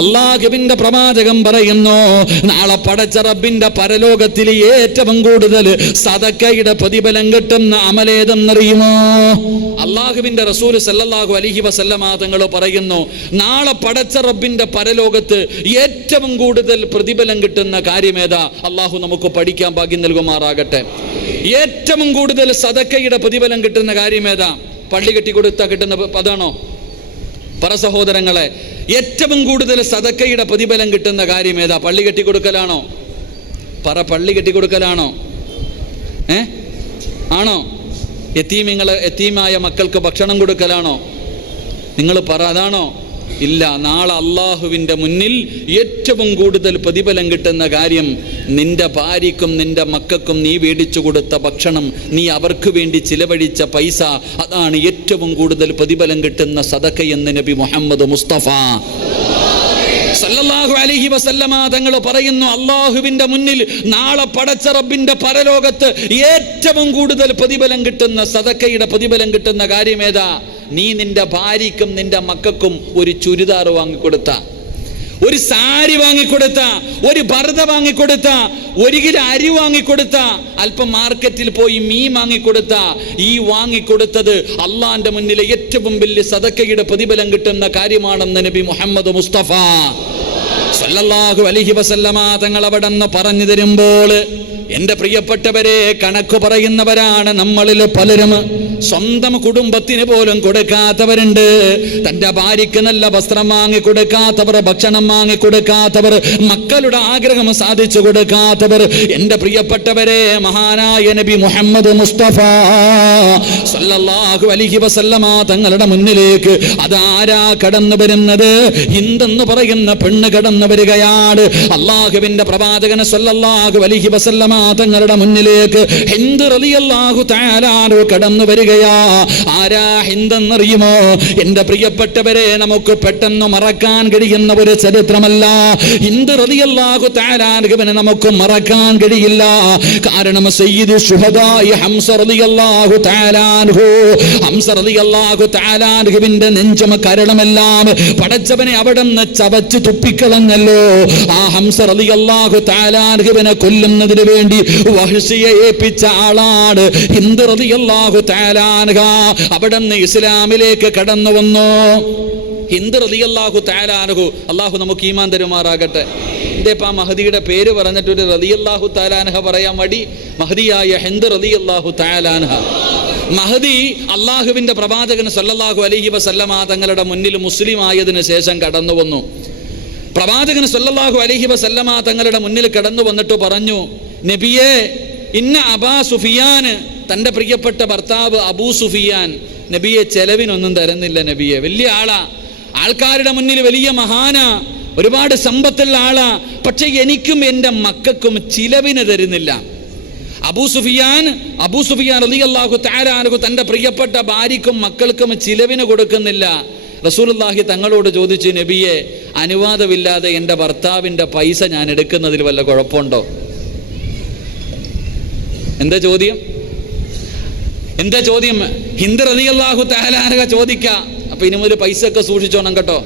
അല്ലാഹുവിന്റെ പ്രവാചകൻ പറയുന്നു, നാളെ പടച്ച റബ്ബിന്റെ പരലോകത്തിൽ ഏറ്റവും കൂടുതൽ സദക്കയുടെ പ്രതിഫലം കിട്ടുന്ന അമലേതെന്നറിയുമോ? അല്ലാഹുവിന്റെ റസൂൽ സല്ലല്ലാഹു അലൈഹി വസല്ലമ തങ്ങൾ പറയുന്നു, നാളെ പടച്ച റബ്ബിന്റെ പരലോകത്ത് ഏറ്റവും കൂടുതൽ പ്രതിഫലം കിട്ടുന്ന കാര്യമേതാ? അല്ലാഹു നമുക്ക് പഠിക്കാൻ ഭാഗ്യം നൽകുമാറാകട്ടെ. ഏറ്റവും കൂടുതൽ സദക്കയുടെ പ്രതിഫലം കിട്ടുന്ന കാര്യമേതാ? പള്ളി കെട്ടിക്കൊടുത്താൽ കിട്ടുന്ന അതാണോ? പറ സഹോദരങ്ങളെ, ഏറ്റവും കൂടുതൽ സദക്കയുടെ പ്രതിഫലം കിട്ടുന്ന കാര്യം ഏതാ? പള്ളി കെട്ടിക്കൊടുക്കലാണോ? പറ, പള്ളി കെട്ടിക്കൊടുക്കലാണോ? ആണോ? യതീമായ മക്കൾക്ക് ഭക്ഷണം കൊടുക്കലാണോ? നിങ്ങൾ പറ, അതാണോ? ഇല്ല. നാളെ അള്ളാഹുവിൻ്റെ മുന്നിൽ ഏറ്റവും കൂടുതൽ പ്രതിഫലം കിട്ടുന്ന കാര്യം നിന്റെ ഭാര്യയ്ക്കും നിന്റെ മക്കൾക്കും നീ മേടിച്ചു കൊടുത്ത ഭക്ഷണം, നീ അവർക്ക് വേണ്ടി ചിലവഴിച്ച പൈസ, അതാണ് ഏറ്റവും കൂടുതൽ പ്രതിഫലം കിട്ടുന്ന സദഖയെന്ന് നബി മുഹമ്മദ് മുസ്തഫ സല്ലല്ലാഹു അലൈഹി വസല്ലമ തങ്ങൾ പറയുന്നു, അള്ളാഹുവിന്റെ മുന്നിൽ നാളെ പടച്ച റബ്ബിന്റെ പരലോകത്ത് ഏറ്റവും കൂടുതൽ പ്രതിഫലം കിട്ടുന്ന സദഖയുടെ പ്രതിഫലം കിട്ടുന്ന കാര്യമേതാ? നീ നിന്റെ ഭാര്യയ്ക്കും നിന്റെ മക്കൾക്കും ഒരു ചുരിദാർ വാങ്ങിക്കൊടുത്ത, ഒരു സാരി വാങ്ങിക്കൊടുത്ത, ഒരു പർദ്ദ വാങ്ങിക്കൊടുത്ത, 1 കിലോ അരി വാങ്ങിക്കൊടുത്ത, അല്പം മാർക്കറ്റിൽ പോയി മീൻ വാങ്ങിക്കൊടുത്ത, ഈ വാങ്ങിക്കൊടുത്തത് അള്ളാന്റെ മുന്നിലെ ഏറ്റവും വലിയ സദഖയുടെ പ്രതിഫലം കിട്ടുന്ന കാര്യമാണെന്ന് നബി മുഹമ്മദ് മുസ്തഫ സല്ലല്ലാഹു അലൈഹി വസല്ലമ തങ്ങൾ അവിടെ നിന്ന് പറഞ്ഞു തരുമ്പോൾ, എന്റെ പ്രിയപ്പെട്ടവരെ, കണക്ക് പറയുന്നവരാണ് നമ്മളിൽ പലരും. സ്വന്തം കുടുംബത്തിന് പോലും കൊടുക്കാത്തവരുണ്ട്. തന്റെ ഭാര്യയ്ക്ക് നല്ല വസ്ത്രം വാങ്ങിക്കൊടുക്കാത്തവർ, ഭക്ഷണം വാങ്ങിക്കൊടുക്കാത്തവർ, മക്കളുടെ ആഗ്രഹം സാധിച്ചു കൊടുക്കാത്തവർ. എന്റെ പ്രിയപ്പെട്ടവരെ, മഹാനായ നബി മുഹമ്മദ് മുസ്തഫ സല്ലല്ലാഹു അലൈഹി വസല്ലമ തങ്ങളുടെ മുന്നിലേക്ക് അതാരാ കടന്നു വരുന്നത്? ഹിന്ദെന്ന് പറയുന്ന പെണ്ണ് കടന്നു വരികയാണ്. അള്ളാഹുവിന്റെ പ്രവാചകൻ സല്ലല്ലാഹു അലൈഹി വസല്ലമ തങ്ങളുടെ മുന്നിലേക്ക് ഹിന്ദ് റളിയല്ലാഹു തആല കടന്നു വരികയാ. ആരാ ഹിന്ദെന്നറിയുമോ? എന്റെ പ്രിയപ്പെട്ടവരെ, നമുക്ക് പെട്ടെന്ന് മറക്കാൻ കഴിയുന്ന ഒരു ചരിത്രമല്ല. ഹിന്ദ് റളിയല്ലാഹു തആല നമുക്ക് മറക്കാൻ കഴിയില്ല. കാരണം സയ്യിദ് ശുഹദാഇ ഹംസ റളിയല്ലാഹു തആല ഹംസ റളിയല്ലാഹു തആല അൻഹുവിന്റെ നെഞ്ചും കരളുമെല്ലാം പടച്ചവനെ അവിടുന്ന് ചവച്ചു തുപ്പിക്കളഞ്ഞല്ലോ. ആ ഹംസ റളിയല്ലാഹു തആല അൻഹുവിനെ കൊല്ലുന്നതിന് വേണ്ടി വഹ്ശിയെ ഏൽപ്പിച്ച ആളാണ് ഹിന്ദ് റളിയല്ലാഹു തആല അൻഹ. അവിടുന്ന് ഇസ്ലാമിലേക്ക് കടന്നു വന്നു. ഹിന്ദ് റളിയല്ലാഹു തആല അൻഹു, അല്ലാഹു നമുക്ക് ഈമാൻ തരുമാറാകട്ടെ. ഇതേപ്പാ മഹദിയുടെ പേര് പറഞ്ഞിട്ട് ഒരു റളിയല്ലാഹു തആല അൻഹ പറയാൻ മടി. മഹദിയായ ഹിന്ദ് റളിയല്ലാഹു തആല അൻഹ. മഹദി അള്ളാഹുവിന്റെ പ്രവാചകൻ സല്ലല്ലാഹു അലൈഹി വസല്ലമ തങ്ങളുടെ മുന്നിൽ മുസ്ലിം ആയതിനു ശേഷം കടന്നു വന്നു. പ്രവാചകൻ സല്ലല്ലാഹു അലൈഹി വസല്ലമ തങ്ങളുടെ മുന്നിൽ കടന്നു വന്നിട്ട് പറഞ്ഞു, നബിയേ, ഇന്ന അബാ സുഫിയാൻ, തൻ്റെ പ്രിയപ്പെട്ട ഭർത്താവ് അബൂ സുഫിയാൻ നബിയെ ചെലവിനൊന്നും തരുന്നില്ല. നബിയെ വലിയ ആളാ, ആൾക്കാരുടെ മുന്നിൽ വലിയ മഹാനാ, ഒരുപാട് സമ്പത്തുള്ള ആളാ, പക്ഷെ എനിക്കും എൻ്റെ മക്കൾക്കും ചിലവിന് തരുന്നില്ല. അബൂ സുഫിയാൻ റളിയല്ലാഹു തആല അൻഹു തൻ്റെ പ്രിയപ്പെട്ട ഭാര്യയ്ക്കും മക്കൾക്കും ചിലവിന് കൊടുക്കുന്നില്ല. റസൂലുള്ളാഹി തങ്ങളോട് ചോദിച്ചു, നബിയെ, അനുവാദമില്ലാതെ എൻ്റെ ഭർത്താവിൻ്റെ പൈസ ഞാൻ എടുക്കുന്നതിൽ വല്ല കുഴപ്പമുണ്ടോ? എന്താ ചോദ്യം? ഹിന്ദ് റളിയല്ലാഹു തആല അൻഹ ചോദിക്ക. അപ്പൊ ഇനി മുതൽ പൈസ ഒക്കെ സൂക്ഷിച്ചോണം കേട്ടോ.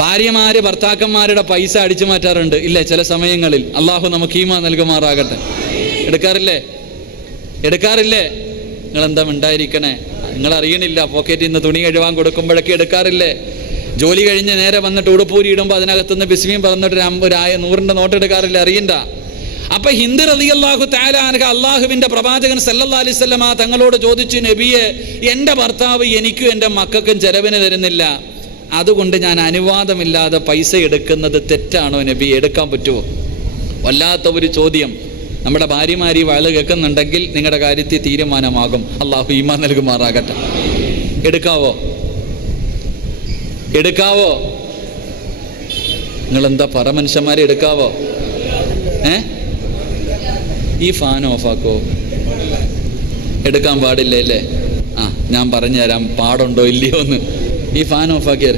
ഭാര്യമാര് ഭർത്താക്കന്മാരുടെ പൈസ അടിച്ചു മാറ്റാറുണ്ട് ഇല്ലേ ചില സമയങ്ങളിൽ? അള്ളാഹു നമുക്ക് ഈമാൻ നൽകുമാറാകട്ടെ. എടുക്കാറില്ലേ? നിങ്ങൾ എന്താ ഉണ്ടായിരിക്കണേ? നിങ്ങൾ അറിയണില്ല, പോക്കറ്റിൽ നിന്ന് തുണി കഴുകാൻ കൊടുക്കുമ്പോഴൊക്കെ എടുക്കാറില്ലേ? ജോലി കഴിഞ്ഞ് നേരെ വന്നിട്ട് ഉടുപ്പൂരി ഇടുമ്പോൾ അതിനകത്തുനിന്ന് ബിസ്മിയും പറഞ്ഞിട്ട് ഒരു 100ന്റെ നോട്ട് എടുക്കാറില്ല? അറിയണ്ട. അപ്പൊ ഹിന്ദ് റളിയല്ലാഹു തആല അൻഹ അള്ളാഹുവിന്റെ പ്രവാചകൻ സല്ലല്ലാഹു അലൈഹി വസല്ലമ തങ്ങളോട് ചോദിച്ചു, നബിയെ, എൻ്റെ ഭർത്താവ് എനിക്കും എൻ്റെ മക്കൾക്കും ചെലവിന് തരുന്നില്ല, അതുകൊണ്ട് ഞാൻ അനുവാദമില്ലാതെ പൈസ എടുക്കുന്നത് തെറ്റാണോ നബി? എടുക്കാൻ പറ്റുമോ? വല്ലാത്ത ഒരു ചോദ്യം. നമ്മുടെ ഭാര്യമാരി വഴ കേൾക്കുന്നുണ്ടെങ്കിൽ നിങ്ങളുടെ കാര്യത്തിൽ തീരുമാനമാകും. അള്ളാഹു ഈമാൻ നൽകുമാറാകട്ടെ. എടുക്കാവോ? നിങ്ങളെന്താ പറ മനുഷ്യന്മാരെ, എടുക്കാവോ? ഈ ഫാൻ ഓഫാക്കോ? എടുക്കാൻ പാടില്ല അല്ലേ? ഞാൻ പറഞ്ഞു തരാം പാടുണ്ടോ ഇല്ലയോ എന്ന്. ഈ ഫാൻ ഓഫാക്കിയാൽ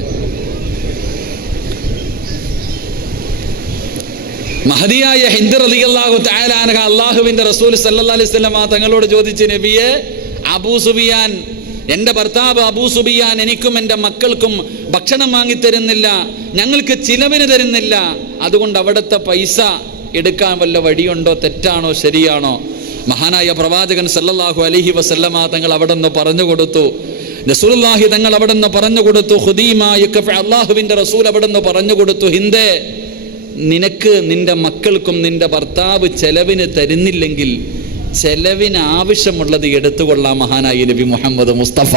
മഹദിയായ ഹിന്ദ് റളിയല്ലാഹു തആല അൻഹ അല്ലാഹുവിന്റെ റസൂൽ സല്ലല്ലാഹു അലൈഹി വസല്ലം തങ്ങളോട് ചോദിച്ചു, നബിയെ, അബൂ സുഫിയാൻ എൻ്റെ ഭർത്താവ് അബൂ സുഫിയാൻ എനിക്കും എൻ്റെ മക്കൾക്കും ഭക്ഷണം വാങ്ങിത്തരുന്നില്ല, ഞങ്ങൾക്ക് ചിലവിന് തരുന്നില്ല, അതുകൊണ്ട് അവിടുത്തെ പൈസ എടുക്കാൻ വല്ല വഴിയുണ്ടോ? തെറ്റാണോ ശരിയാണോ? മഹാനായ പ്രവാചകൻ സല്ലല്ലാഹു അലൈഹി വസല്ലമ തങ്ങൾ അവിടെ നിന്ന് പറഞ്ഞു കൊടുത്തു, റസൂലുള്ളാഹി തങ്ങൾ അവിടെ നിന്ന് പറഞ്ഞു കൊടുത്തു, അള്ളാഹുവിൻ്റെ റസൂൽ അവിടെ നിന്ന് പറഞ്ഞു കൊടുത്തു, ഹിന്ദേ, നിനക്ക് നിന്റെ മക്കൾക്കും നിന്റെ ഭർത്താവ് ചെലവിന് തരുന്നില്ലെങ്കിൽ ചെലവിന് ആവശ്യമുള്ളത് എടുത്തുകൊള്ളാം. മഹാനായ നബി മുഹമ്മദ് മുസ്തഫ,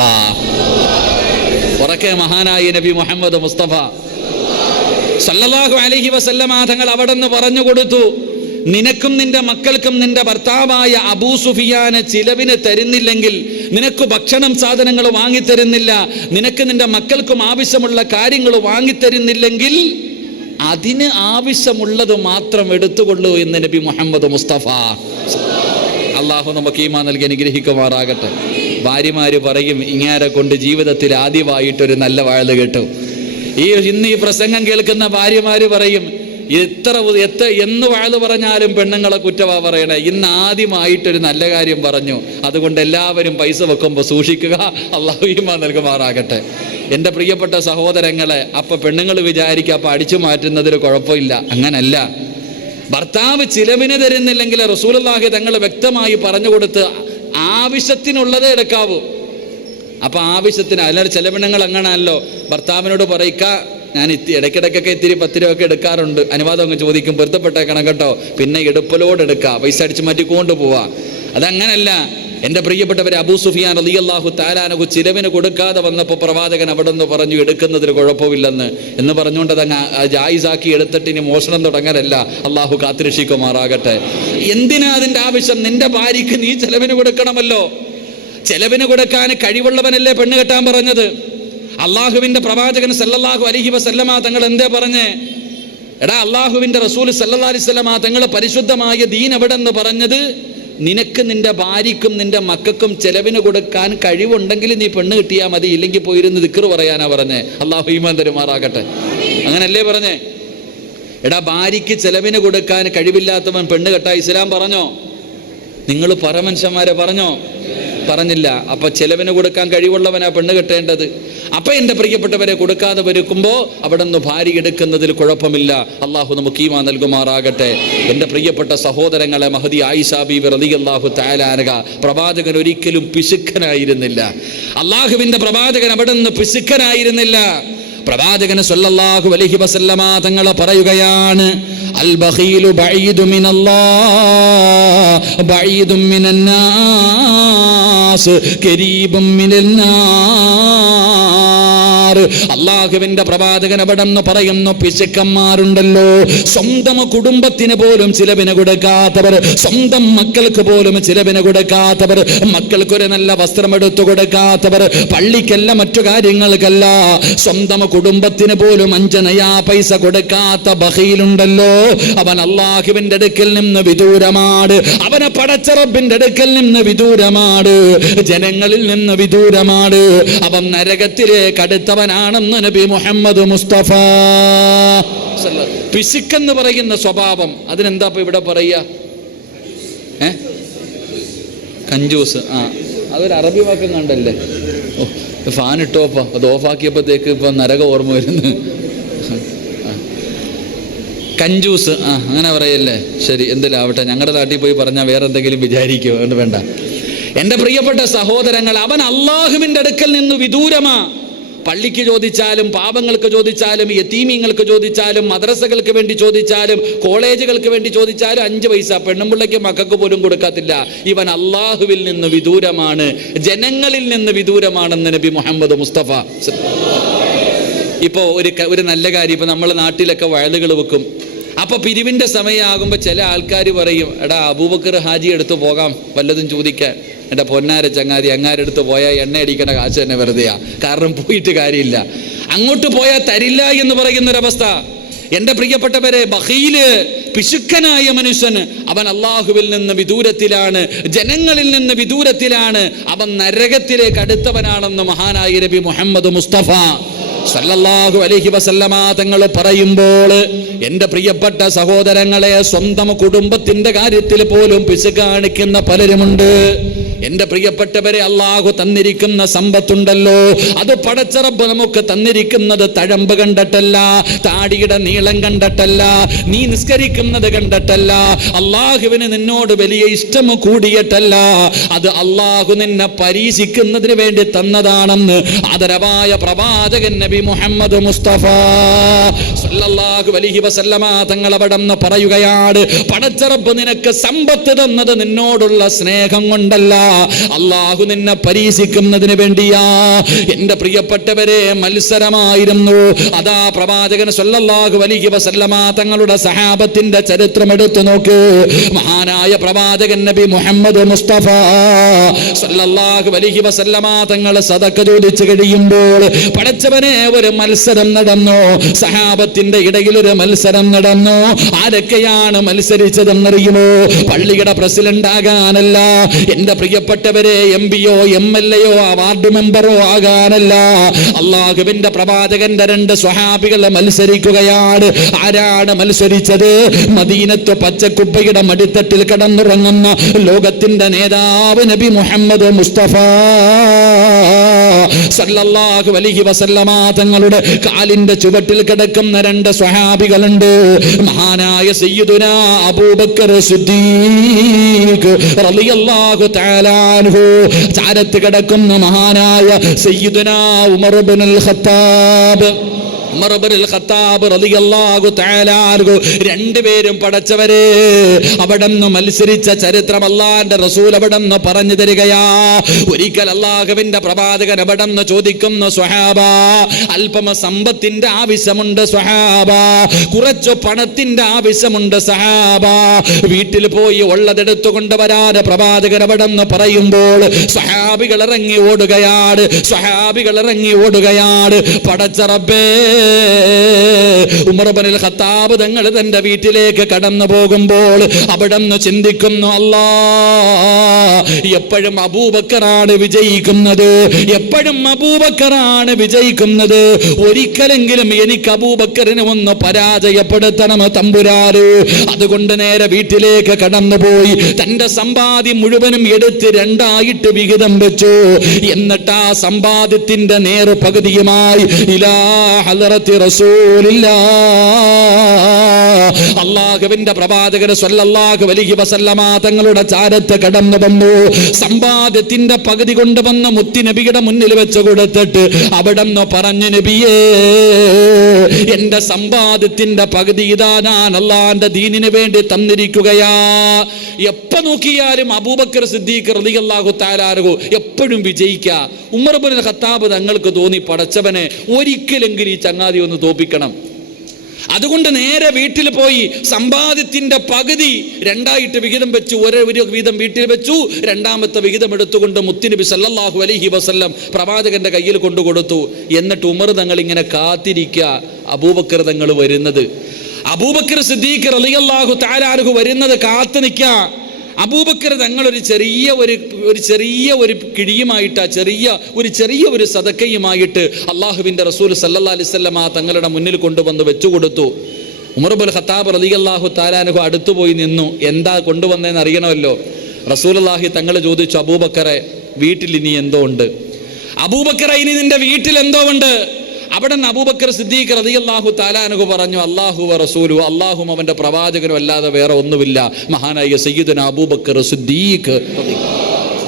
ഉറക്കെ മഹാനായ നബി മുഹമ്മദ് മുസ്തഫ സല്ലല്ലാഹു അലൈഹി വസല്ലമ തങ്ങൾ അവിടെ നിന്ന് പറഞ്ഞു കൊടുത്തു, നിനക്കും നിന്റെ മക്കൾക്കും നിന്റെ ഭർത്താവായ അബൂ സുഫിയാന് ചിലവിന് തരുന്നില്ലെങ്കിൽ, നിനക്ക് ഭക്ഷണം സാധനങ്ങൾ വാങ്ങിത്തരുന്നില്ല, നിനക്ക് നിന്റെ മക്കൾക്കും ആവശ്യമുള്ള കാര്യങ്ങൾ വാങ്ങിത്തരുന്നില്ലെങ്കിൽ അതിന് ആവശ്യമുള്ളത് മാത്രം എടുത്തുകൊള്ളൂ എന്ന് നബി മുഹമ്മദ് മുസ്തഫ. അള്ളാഹു നമുക്ക് ഈമാൻ നൽകി അനുഗ്രഹിക്കുമാറാകട്ടെ. ഭാര്യമാര് പറയും, ഇങ്ങാരെ കൊണ്ട് ജീവിതത്തിൽ ആദ്യമായിട്ടൊരു നല്ല വാഴ കേട്ടു. ഇന്ന് ഈ പ്രസംഗം കേൾക്കുന്ന ഭാര്യമാര് പറയും, എന്ന് വാഴ പറഞ്ഞാലും പെണ്ണുങ്ങളെ കുറ്റവാ പറയണേ, ഇന്ന് ആദ്യമായിട്ടൊരു നല്ല കാര്യം പറഞ്ഞു, അതുകൊണ്ട് എല്ലാവരും പൈസ വെക്കുമ്പോൾ സൂക്ഷിക്കുക. അള്ളാഹു ഈമാൻ നൽകുമാറാകട്ടെ. എൻ്റെ പ്രിയപ്പെട്ട സഹോദരങ്ങളെ, അപ്പൊ പെണ്ണുങ്ങൾ വിചാരിക്കുക അപ്പൊ അടിച്ചു മാറ്റുന്നതിന് കുഴപ്പമില്ല. അങ്ങനല്ല. ഭർത്താവ് ചിലവിന് തരുന്നില്ലെങ്കിൽ റസൂലുള്ളാഹി തങ്ങൾ വ്യക്തമായി പറഞ്ഞു കൊടുത്ത് ആവശ്യത്തിനുള്ളതേ എടുക്കാവൂ. അപ്പൊ ആവശ്യത്തിന്, അല്ലാതെ ചില പെണ്ണുങ്ങൾ അങ്ങനെയല്ലോ, ഭർത്താവിനോട് പറയിക്ക, ഞാൻ ഇടയ്ക്കിടയ്ക്കൊക്കെ ഇത്തിരി 10 രൂപ ഒക്കെ എടുക്കാറുണ്ട്, അനുവാദം അങ്ങ് ചോദിക്കും, പൊരുത്തപ്പെട്ടേക്കണം കേട്ടോ, പിന്നെ എടുപ്പലോട് എടുക്കുക, പൈസ അടിച്ചു മാറ്റിക്കൊണ്ട് പോവാ. അതങ്ങനല്ല. എൻ്റെ പ്രിയപ്പെട്ടവരെ, അബൂ സുഫിയാൻ റളിയല്ലാഹു തആല അൻഹു ചിലവിന് കൊടുക്കാതെ വന്നപ്പോൾ പ്രവാചകൻ അവിടെ നിന്ന് പറഞ്ഞു, എടുക്കുന്നതിന് കുഴപ്പമില്ലെന്ന് എന്ന് പറഞ്ഞുകൊണ്ട് അതങ്ങ് ജായിസാക്കി എടുത്തിട്ട് ഇനി മോഷണം തുടങ്ങലല്ല. അള്ളാഹു കാത്തുരക്ഷിക്കുമാറാകട്ടെ. എന്തിനാ അതിൻ്റെ ആവശ്യം? നിന്റെ ഭാര്യയ്ക്ക് നീ ചെലവിന് കൊടുക്കണമല്ലോ. ചെലവിന് കൊടുക്കാൻ കഴിവുള്ളവനല്ലേ പെണ്ണ് കെട്ടാൻ പറഞ്ഞത്? അള്ളാഹുവിൻ്റെ പ്രവാചകൻ സല്ലല്ലാഹു അലൈഹി വസല്ലമ തങ്ങൾ എന്തേ പറഞ്ഞേ? എടാ, അള്ളാഹുവിൻ്റെ റസൂൽ സല്ലല്ലാഹു അലൈഹി വസല്ലമ തങ്ങൾ പരിശുദ്ധമായ ദീൻ എവിടെന്ന് പറഞ്ഞത്, നിനക്ക് നിന്റെ ഭാര്യയ്ക്കും നിന്റെ മക്കൾക്കും ചെലവിന് കൊടുക്കാൻ കഴിവുണ്ടെങ്കിൽ നീ പെണ്ണ് കിട്ടിയാൽ മതി, ഇല്ലെങ്കിൽ പോയിരുന്ന് ദിക്ർ പറയാനാ പറഞ്ഞേ. അള്ളാഹു ഈമാൻ തരുമാറാകട്ടെ. അങ്ങനല്ലേ പറഞ്ഞേ? എടാ, ഭാര്യയ്ക്ക് ചെലവിന് കൊടുക്കാൻ കഴിവില്ലാത്തവൻ പെണ്ണ് കെട്ടാ ഇസ്ലാം പറഞ്ഞോ? നിങ്ങൾ പരമനുഷ്യന്മാരെ പറഞ്ഞോ? പറഞ്ഞില്ല. അപ്പൊ ചെലവിന് കൊടുക്കാൻ കഴിവുള്ളവനാ പെണ്ണ് കെട്ടേണ്ടത്. അപ്പൊ എൻ്റെ പ്രിയപ്പെട്ടവരെ, കൊടുക്കാതെ വരുമ്പോൾ അവിടെ നിന്ന് ഭാര്യ എടുക്കുന്നതിൽ കുഴപ്പമില്ല. അള്ളാഹു നമുക്ക് ഈമാൻ നൽകുമാറാകട്ടെ. എൻ്റെ പ്രിയപ്പെട്ട സഹോദരങ്ങളെ, മഹദി ആയിഷ ബീവി റളിയല്ലാഹു തആല അൻഹ, പ്രവാചകൻ ഒരിക്കലും പിശുക്കനായിരുന്നില്ല. അള്ളാഹുവിൻ്റെ പ്രവാചകൻ അവിടെ നിന്ന് പിശുക്കനായിരുന്നില്ല. പ്രവാചകൻ സല്ലല്ലാഹു അലൈഹി വസല്ലമ തങ്ങൾ പറയുകയാണ്, അൽ ബഖീലു ബഈദു മിനല്ലാഹ് ബഈദു മിനന്നാസ് ഖരീബും മിനന്നാർ. അള്ളാഹുവിന്റെ പ്രവാചകൻ അവിടെ നിന്ന് പറയുന്നു, പിശുക്കന്മാരുണ്ടല്ലോ, സ്വന്തം കുടുംബത്തിന് പോലും ചിലവിന് കൊടുക്കാത്തവർ, സ്വന്തം മക്കൾക്ക് പോലും ചിലവിന് കൊടുക്കാത്തവർ, മക്കൾക്കൊരു നല്ല വസ്ത്രം എടുത്തു കൊടുക്കാത്തവർ, പള്ളിക്കല്ല മറ്റു കാര്യങ്ങൾക്കല്ല, സ്വന്തം കുടുംബത്തിന് പോലും 5 നയാ പൈസ കൊടുക്കാത്ത ബഖീലുണ്ടല്ലോ, അവൻ അള്ളാഹുവിന്റെ അടുക്കൽ നിന്ന് വിദൂരമാണ്, അവനെ പടച്ച റബ്ബിന്റെ അടുക്കൽ നിന്ന് വിദൂരമാണ്, ജനങ്ങളിൽ നിന്ന് വിദൂരമാണ്, അവൻ നരകത്തിലേക്ക് അടുത്തവനാണെന്ന് നബി മുഹമ്മദ് മുസ്തഫ. പിശുക്കെന്ന് പറയുന്ന സ്വഭാവം, അതിനെന്താ ഇപ്പൊ ഇവിടെ പറയുക? കഞ്ചൂസ്. അതൊരു അറബി വാക്കം കണ്ടല്ലേ? ഫാൻ ഇട്ടോപ്പ, അത് ഓഫാക്കിയപ്പോഴത്തേക്ക് ഇപ്പൊ നരകം ഓർമ്മ വരുന്നു. കഞ്ചൂസ്, അങ്ങനെ പറയല്ലേ? ശരി, എന്തെങ്കിലും ആവട്ടെ. ഞങ്ങളുടെ നാട്ടിൽ പോയി പറഞ്ഞാൽ വേറെ എന്തെങ്കിലും വിചാരിക്കുമോ? അതുകൊണ്ട് വേണ്ട. എൻ്റെ പ്രിയപ്പെട്ട സഹോദരങ്ങൾ, അവൻ അള്ളാഹുവിൻ്റെ അടുക്കൽ നിന്ന് വിദൂരമാ. പള്ളിക്ക് ചോദിച്ചാലും, പാപങ്ങൾക്ക് ചോദിച്ചാലും, യതീമീങ്ങൾക്ക് ചോദിച്ചാലും, മദ്രസകൾക്ക് വേണ്ടി ചോദിച്ചാലും, കോളേജുകൾക്ക് വേണ്ടി ചോദിച്ചാലും 5 പൈസ പെണ്ണുമ്പിള്ളയ്ക്ക് മക്കൾക്ക് പോലും കൊടുക്കത്തില്ല. ഇവൻ അള്ളാഹുവിൽ നിന്ന് വിദൂരമാണ്, ജനങ്ങളിൽ നിന്ന് വിദൂരമാണെന്ന് നബി മുഹമ്മദ് മുസ്തഫ. ഇപ്പോൾ ഒരു നല്ല കാര്യം, ഇപ്പം നമ്മളെ നാട്ടിലൊക്കെ വയലുകൾ വെക്കും. അപ്പോൾ പിരിവിൻ്റെ സമയമാകുമ്പോൾ ചില ആൾക്കാർ പറയും, എടാ അബൂബക്കർ ഹാജി എടുത്ത് പോകാം വല്ലതും ചോദിക്കാൻ. എൻ്റെ പൊന്നാര ചങ്ങാതി, അങ്ങാരെടുത്ത് പോയാൽ എണ്ണ അടിക്കേണ്ട കാശ് തന്നെ വെറുതെയാ, കാരണം പോയിട്ട് കാര്യമില്ല, അങ്ങോട്ട് പോയാൽ തരില്ല എന്ന് പറയുന്നൊരവസ്ഥ. എൻ്റെ പ്രിയപ്പെട്ടവരെ, ബഖീല്, പിശുക്കനായ മനുഷ്യൻ, അവൻ അള്ളാഹുവിൽ നിന്ന് വിദൂരത്തിലാണ്, ജനങ്ങളിൽ നിന്ന് വിദൂരത്തിലാണ്, അവൻ നരകത്തിലേക്ക് അടുത്തവനാണെന്ന് മഹാനായ നബി മുഹമ്മദ് മുസ്തഫ സല്ലല്ലാഹു അലൈഹി വസല്ലമ തങ്ങൾ പറയുമ്പോൾ, എൻ്റെ പ്രിയപ്പെട്ട സഹോദരങ്ങളെ, സ്വന്തം കുടുംബത്തിന്റെ കാര്യത്തിൽ പോലും പിശുക്ക് കാണിക്കുന്ന പലരുമുണ്ട്. എന്റെ പ്രിയപ്പെട്ടവരെ, അള്ളാഹു തന്നിരിക്കുന്ന സമ്പത്തുണ്ടല്ലോ, അത് പടച്ച റബ്ബ് നമുക്ക് തന്നിരിക്കുന്നത് തഴമ്പ് കണ്ടിട്ടല്ല, താടിയുടെ നീളം കണ്ടിട്ടല്ല, നീ നിസ്കരിക്കുന്നത് കണ്ടിട്ടല്ല, അള്ളാഹുവിന് നിന്നോട് വലിയ ഇഷ്ടം കൂടിയിട്ടല്ല, അത് അള്ളാഹു നിന്നെ പരീക്ഷിക്കുന്നതിന് വേണ്ടി തന്നതാണെന്ന് ആദരവായ പ്രവാചകൻ നബി മുഹമ്മദ് മുസ്തഫ സല്ലല്ലാഹു അലൈഹി വസല്ലമ തങ്ങൾ അവിടെന്ന് പറയുകയാണ്, പടച്ച റബ്ബ് നിനക്ക് സമ്പത്ത് തന്നത് നിന്നോടുള്ള സ്നേഹം കൊണ്ടല്ല, അള്ളാഹു നിന്നെ പരീക്ഷിക്കുന്നതിന് വേണ്ടിയാ. എന്റെ പ്രിയപ്പെട്ടവരെ, മത്സരമായിരുന്നു. അതാ പ്രവാചകൻ സല്ലല്ലാഹു അലൈഹി വസല്ലമ തങ്ങളുടെ സഹാബത്തിന്റെ ചരിത്രം എടുത്തു നോക്ക്. മഹാനായ പ്രവാചകൻ നബി മുഹമ്മദ് മുസ്തഫ സല്ലല്ലാഹു അലൈഹി വസല്ലമ തങ്ങൾ സദഖ ചോദിച്ചു കഴിയുമ്പോൾ പടച്ചവനെ ഒരു മത്സരം നടന്നു. സഹാബത്തിന്റെ ഇടയിൽ ഒരു മത്സരം നടന്നു. ആരൊക്കെയാണ് മത്സരിച്ചതെന്നറിയുമോ? പള്ളിയുടെ പ്രസിഡന്റ് ആകാനല്ല, എന്റെ പ്രിയപ്പെട്ടവരെ, എംപിയോ MLAയോ വാർഡ് മെമ്പറോ ആകാനല്ല. അള്ളാഹുവിന്റെ പ്രവാചകന്റെ 2 സ്വഹാബികൾ മത്സരിക്കുകയാണ്. ആരാണ് മത്സരിച്ചത്? മദീനത്ത് പച്ചക്കുപ്പയുടെ മടിത്തട്ടിൽ കിടന്നുറങ്ങുന്ന ലോകത്തിന്റെ നേതാവ് നബി മുഹമ്മദ് മുസ്തഫ സല്ലല്ലാഹു അലൈഹി വസല്ലമ തങ്ങളുടെ കാലിന്റെ ചുവട്ടിൽ കിടക്കുന്ന 2 സ്വഹാബികളുണ്ട്. മഹാനായ സയ്യിദുനാ അബൂബക്കർ സിദ്ദീഖ് റളിയല്ലാഹു തആല അൻഹു, ചാരത്ത് കിടക്കുന്ന മഹാനായ സയ്യിദുനാ ഉമർ ഇബ്നുൽ ഖത്താബ് റളിയല്ലാഹു തആല അൻഹു, 2 പേരും പടച്ചവരെ അവിടെന്ന് മത്സരിച്ച ചരിത്രം അല്ലാഹുവിന്റെ റസൂൽ അവിടെന്ന് പറഞ്ഞു തരികയാ. ഒരിക്കൽ അല്ലാഹുവിന്റെ പ്രവാചകൻ അവിടെന്ന് ചോദിക്കുന്നു, സ്വഹാബ, അല്പം സമ്പത്തിന്റെ ആവശ്യമുണ്ട് സ്വഹാബ, കുറച്ചു പണത്തിന്റെ ആവശ്യമുണ്ട് സ്വഹാബ, വീട്ടിൽ പോയി ഉള്ളതെടുത്തു കൊണ്ടുവരാൻ പ്രവാചകൻ അവിടെന്ന് പറയുമ്പോൾ സ്വഹാബികൾ ഇറങ്ങി ഓടുകയാണ്. പടച്ച റബ്ബേ, ഉമർ ഇബ്നുൽ ഖത്താബ് തങ്ങൾ തന്റെ വീട്ടിലേക്ക് കടന്നു പോകുമ്പോൾ അവിടെന്ന് ചിന്തിക്കുന്നു, അല്ലാ, എപ്പോഴും അബൂബക്കറാണ് വിജയിക്കുന്നത്, ഒരിക്കലെങ്കിലും എനിക്ക് അബൂബക്കറിനെ ഒന്ന് പരാജയപ്പെടുത്തണം തമ്പുരാര്. അതുകൊണ്ട് നേരെ വീട്ടിലേക്ക് കടന്നുപോയി തന്റെ സമ്പാദ്യം മുഴുവനും എടുത്ത് 2ആയിട്ട് വിഹിതം വെച്ചു. എന്നിട്ട് ആ സമ്പാദ്യത്തിന്റെ നേർ പകുതിയുമായി ഇലാ ഹളറത്തി റസൂലില്ലാഹ്, അല്ലാഹുവിന്റെ പ്രവാചകൻ സല്ലല്ലാഹു അലൈഹി വസല്ലമ തങ്ങളുടെ ചാരത്ത് കടന്നു വന്നു. സമ്പാദ്യത്തിന്റെ പകുതി കൊണ്ടുവന്ന് മുത്തുനബിയുടെ മുന്നിൽ വെച്ച് കൊടുത്തിട്ട് അവിടെന്ന് പറഞ്ഞു, നബിയേ, എന്റെ സമ്പാദ്യത്തിന്റെ പകുതി ഇതാ ഞാൻ അല്ലാഹുവിന്റെ ദീനിന് വേണ്ടി തന്നിരിക്കുകയാ. എപ്പോ നോക്കിയാലും അബൂബക്കർ സിദ്ദീഖ് റളിയല്ലാഹു തആല അൻഹു എപ്പോഴും വിജയിക്കുക. ഉമർ ഇബ്നുൽ ഖത്താബ് തങ്ങൾക്ക് തോന്നി, പടച്ചവനെ ഒരിക്കലെങ്കിലും ഈ ചങ്ങാതി ഒന്ന് തോപ്പിക്കണം. അതുകൊണ്ട് നേരെ വീട്ടിൽ പോയി സമ്പാദ്യത്തിന്റെ പകുതി 2ആയിട്ട് വിഹിതം വെച്ചു. ഒരു വിഹിതം വീട്ടിൽ വെച്ചു, 2ാമത്തെ വിഹിതം എടുത്തുകൊണ്ട് മുത്തുനബി സല്ലല്ലാഹു അലൈഹി വസല്ലം പ്രവാചകന്റെ കയ്യിൽ കൊണ്ടു കൊടുത്തു. എന്നിട്ട് ഉമർ തങ്ങൾ ഇങ്ങനെ കാത്തിരിക്കുക അബൂബക്കർ തങ്ങൾ വരുന്നത്. അബൂബക്കർ സിദ്ദീഖ് റളിയല്ലാഹു തആല അൻഹു വരുന്നത് കാത്തു നിൽക്കുക. അബൂബക്കർ തങ്ങൾ ഒരു ചെറിയ ഒരു കിഴിയുമായിട്ട്, ചെറിയ ഒരു സദക്കയുമായിട്ട് അള്ളാഹുവിന്റെ റസൂൽ സല്ലല്ലാഹു അലൈഹി വസല്ലം തങ്ങളുടെ മുന്നിൽ കൊണ്ടുവന്ന് വെച്ചു കൊടുത്തു. ഉമർ ഇബ്നുൽ ഖത്താബ് റളിയല്ലാഹു തആല അൻഹു അടുത്തു പോയി നിന്നു. എന്താ കൊണ്ടുവന്നതെന്ന് അറിയണമല്ലോ. റസൂലുള്ളാഹി തങ്ങൾ ചോദിച്ചു, അബൂബക്കറെ, വീട്ടിൽ ഇനി എന്തോ ഉണ്ട്? അബൂബക്കറെ, ഇനി നിന്റെ വീട്ടിൽ എന്തോ ഉണ്ട്? അവിടെ നിന്ന് അബൂബക്കർ സിദ്ദീഖ് റളിയല്ലാഹു തആല അൻഹു പറഞ്ഞു, അല്ലാഹു വ റസൂലു, അല്ലാഹുവും അവന്റെ പ്രവാചകനും അല്ലാതെ വേറെ ഒന്നുമില്ല. മഹാനായ സയ്യിദുനാ അബൂബക്കർ സിദ്ദീഖ്.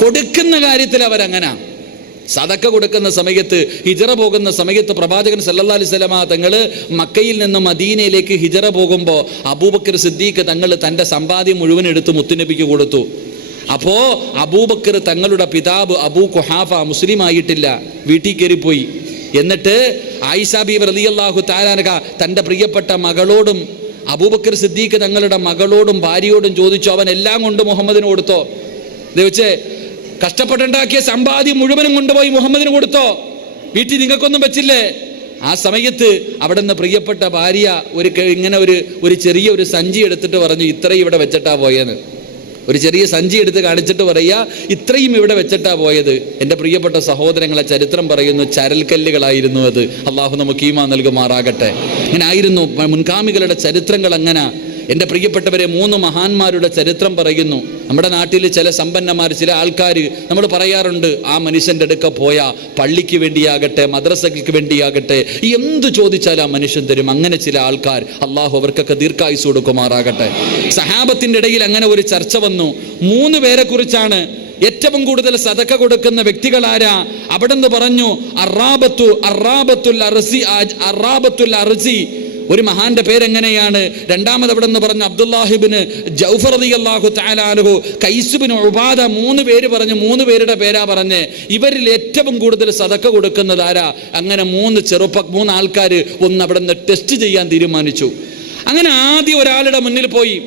കൊടുക്കുന്ന കാര്യത്തിൽ അവരങ്ങനെ സദക്ക കൊടുക്കുന്ന സമയത്ത്, ഹിജറ പോകുന്ന സമയത്ത് പ്രവാചകൻ സല്ലല്ലാഹു അലൈഹി വസല്ലമ തങ്ങൾ മക്കയിൽ നിന്ന് മദീനയിലേക്ക് ഹിജറ പോകുമ്പോൾ അബൂബക്കർ സിദ്ദീഖ് തങ്ങൾ തൻ്റെ സമ്പാദ്യം മുഴുവൻ എടുത്ത് മുത്തുനബിക്ക് കൊടുത്തു. അപ്പോൾ അബൂബക്കർ തങ്ങളുടെ പിതാവ് അബൂ ഖുഹാഫ മുസ്ലിം ആയിട്ടില്ല, വീട്ടിൽ കയറിപ്പോയി. എന്നിട്ട് ആയിഷ ബീവി റളിയല്ലാഹു തആല അൻഹ തൻ്റെ പ്രിയപ്പെട്ട മകളോടും അബൂബക്കർ സിദ്ദീഖ് തങ്ങളുടെ മകളോടും ഭാര്യയോടും ചോദിച്ചു, അവൻ എല്ലാം കൊണ്ട് മുഹമ്മദിന് കൊടുത്തോ? ദൈവച്ചേ, കഷ്ടപ്പെട്ടുണ്ടാക്കിയ സമ്പാദ്യം മുഴുവനും കൊണ്ടുപോയി മുഹമ്മദിന് കൊടുത്തോ? വീട്ടിൽ നിങ്ങൾക്കൊന്നും വെച്ചില്ലേ? ആ സമയത്ത് അവിടെ നിന്ന് പ്രിയപ്പെട്ട ഭാര്യ ഇങ്ങനെ ഒരു ചെറിയ സഞ്ചി എടുത്തിട്ട് പറഞ്ഞു, ഇത്രയും ഇവിടെ വെച്ചിട്ടാ പോയെന്ന്. ഒരു ചെറിയ സഞ്ചി എടുത്ത് കാണിച്ചിട്ട് പറയുക, ഇത്രയും ഇവിടെ വെച്ചിട്ടാ പോയത്. എൻ്റെ പ്രിയപ്പെട്ട സഹോദരങ്ങളെ, ചരിത്രം പറയുന്നു ചരൽക്കല്ലുകളായിരുന്നു അത്. അള്ളാഹു നമുക്ക് ഈമാൻ നൽകുമാറാകട്ടെ. ഇങ്ങനെ ആയിരുന്നു മുൻഗാമികളുടെ ചരിത്രങ്ങൾ. അങ്ങനെ എൻ്റെ പ്രിയപ്പെട്ടവരെ, 3 മഹാന്മാരുടെ ചരിത്രം പറയുന്നു. നമ്മുടെ നാട്ടിൽ ചില സമ്പന്നന്മാർ, ചില ആൾക്കാർ നമ്മൾ പറയാറുണ്ട്, ആ മനുഷ്യൻ്റെ അടുക്ക പോയാൽ പള്ളിക്ക് വേണ്ടിയാകട്ടെ, മദ്രസയ്ക്ക് വേണ്ടിയാകട്ടെ, എന്തു ചോദിച്ചാൽ ആ മനുഷ്യൻ തരും. അങ്ങനെ ചില ആൾക്കാർ, അള്ളാഹു അവർക്കൊക്കെ ദീർഘായുസ് കൊടുക്കുമാറാകട്ടെ. സഹാബത്തിൻ്റെ ഇടയിൽ അങ്ങനെ ഒരു ചർച്ച വന്നു. 3 പേരെ കുറിച്ചാണ്. ഏറ്റവും കൂടുതൽ സദക്ക കൊടുക്കുന്ന വ്യക്തികൾ ആരാ? അവിടെ നിന്ന് പറഞ്ഞു അറാബത്തുൽ അർസി. ഒരു മഹാന്റെ പേരെങ്ങനെയാണ്? രണ്ടാമത് അവിടെ നിന്ന് പറഞ്ഞു അബ്ദുല്ലാഹിബ്നു ജൗഫർ റളിയല്ലാഹു തആല അൻഹു, ഖൈസ് ബിൻ ഉബാദ. 3 പേര് പറഞ്ഞു. 3 പേരുടെ പേരാ പറഞ്ഞ്. ഇവരിൽ ഏറ്റവും കൂടുതൽ സദക്ക കൊടുക്കുന്നത് ആരാ? അങ്ങനെ 3 ആൾക്കാർ ഒന്ന് അവിടെ നിന്ന് ടെസ്റ്റ് ചെയ്യാൻ തീരുമാനിച്ചു. അങ്ങനെ ആദ്യം ഒരാളുടെ മുന്നിൽ പോയി.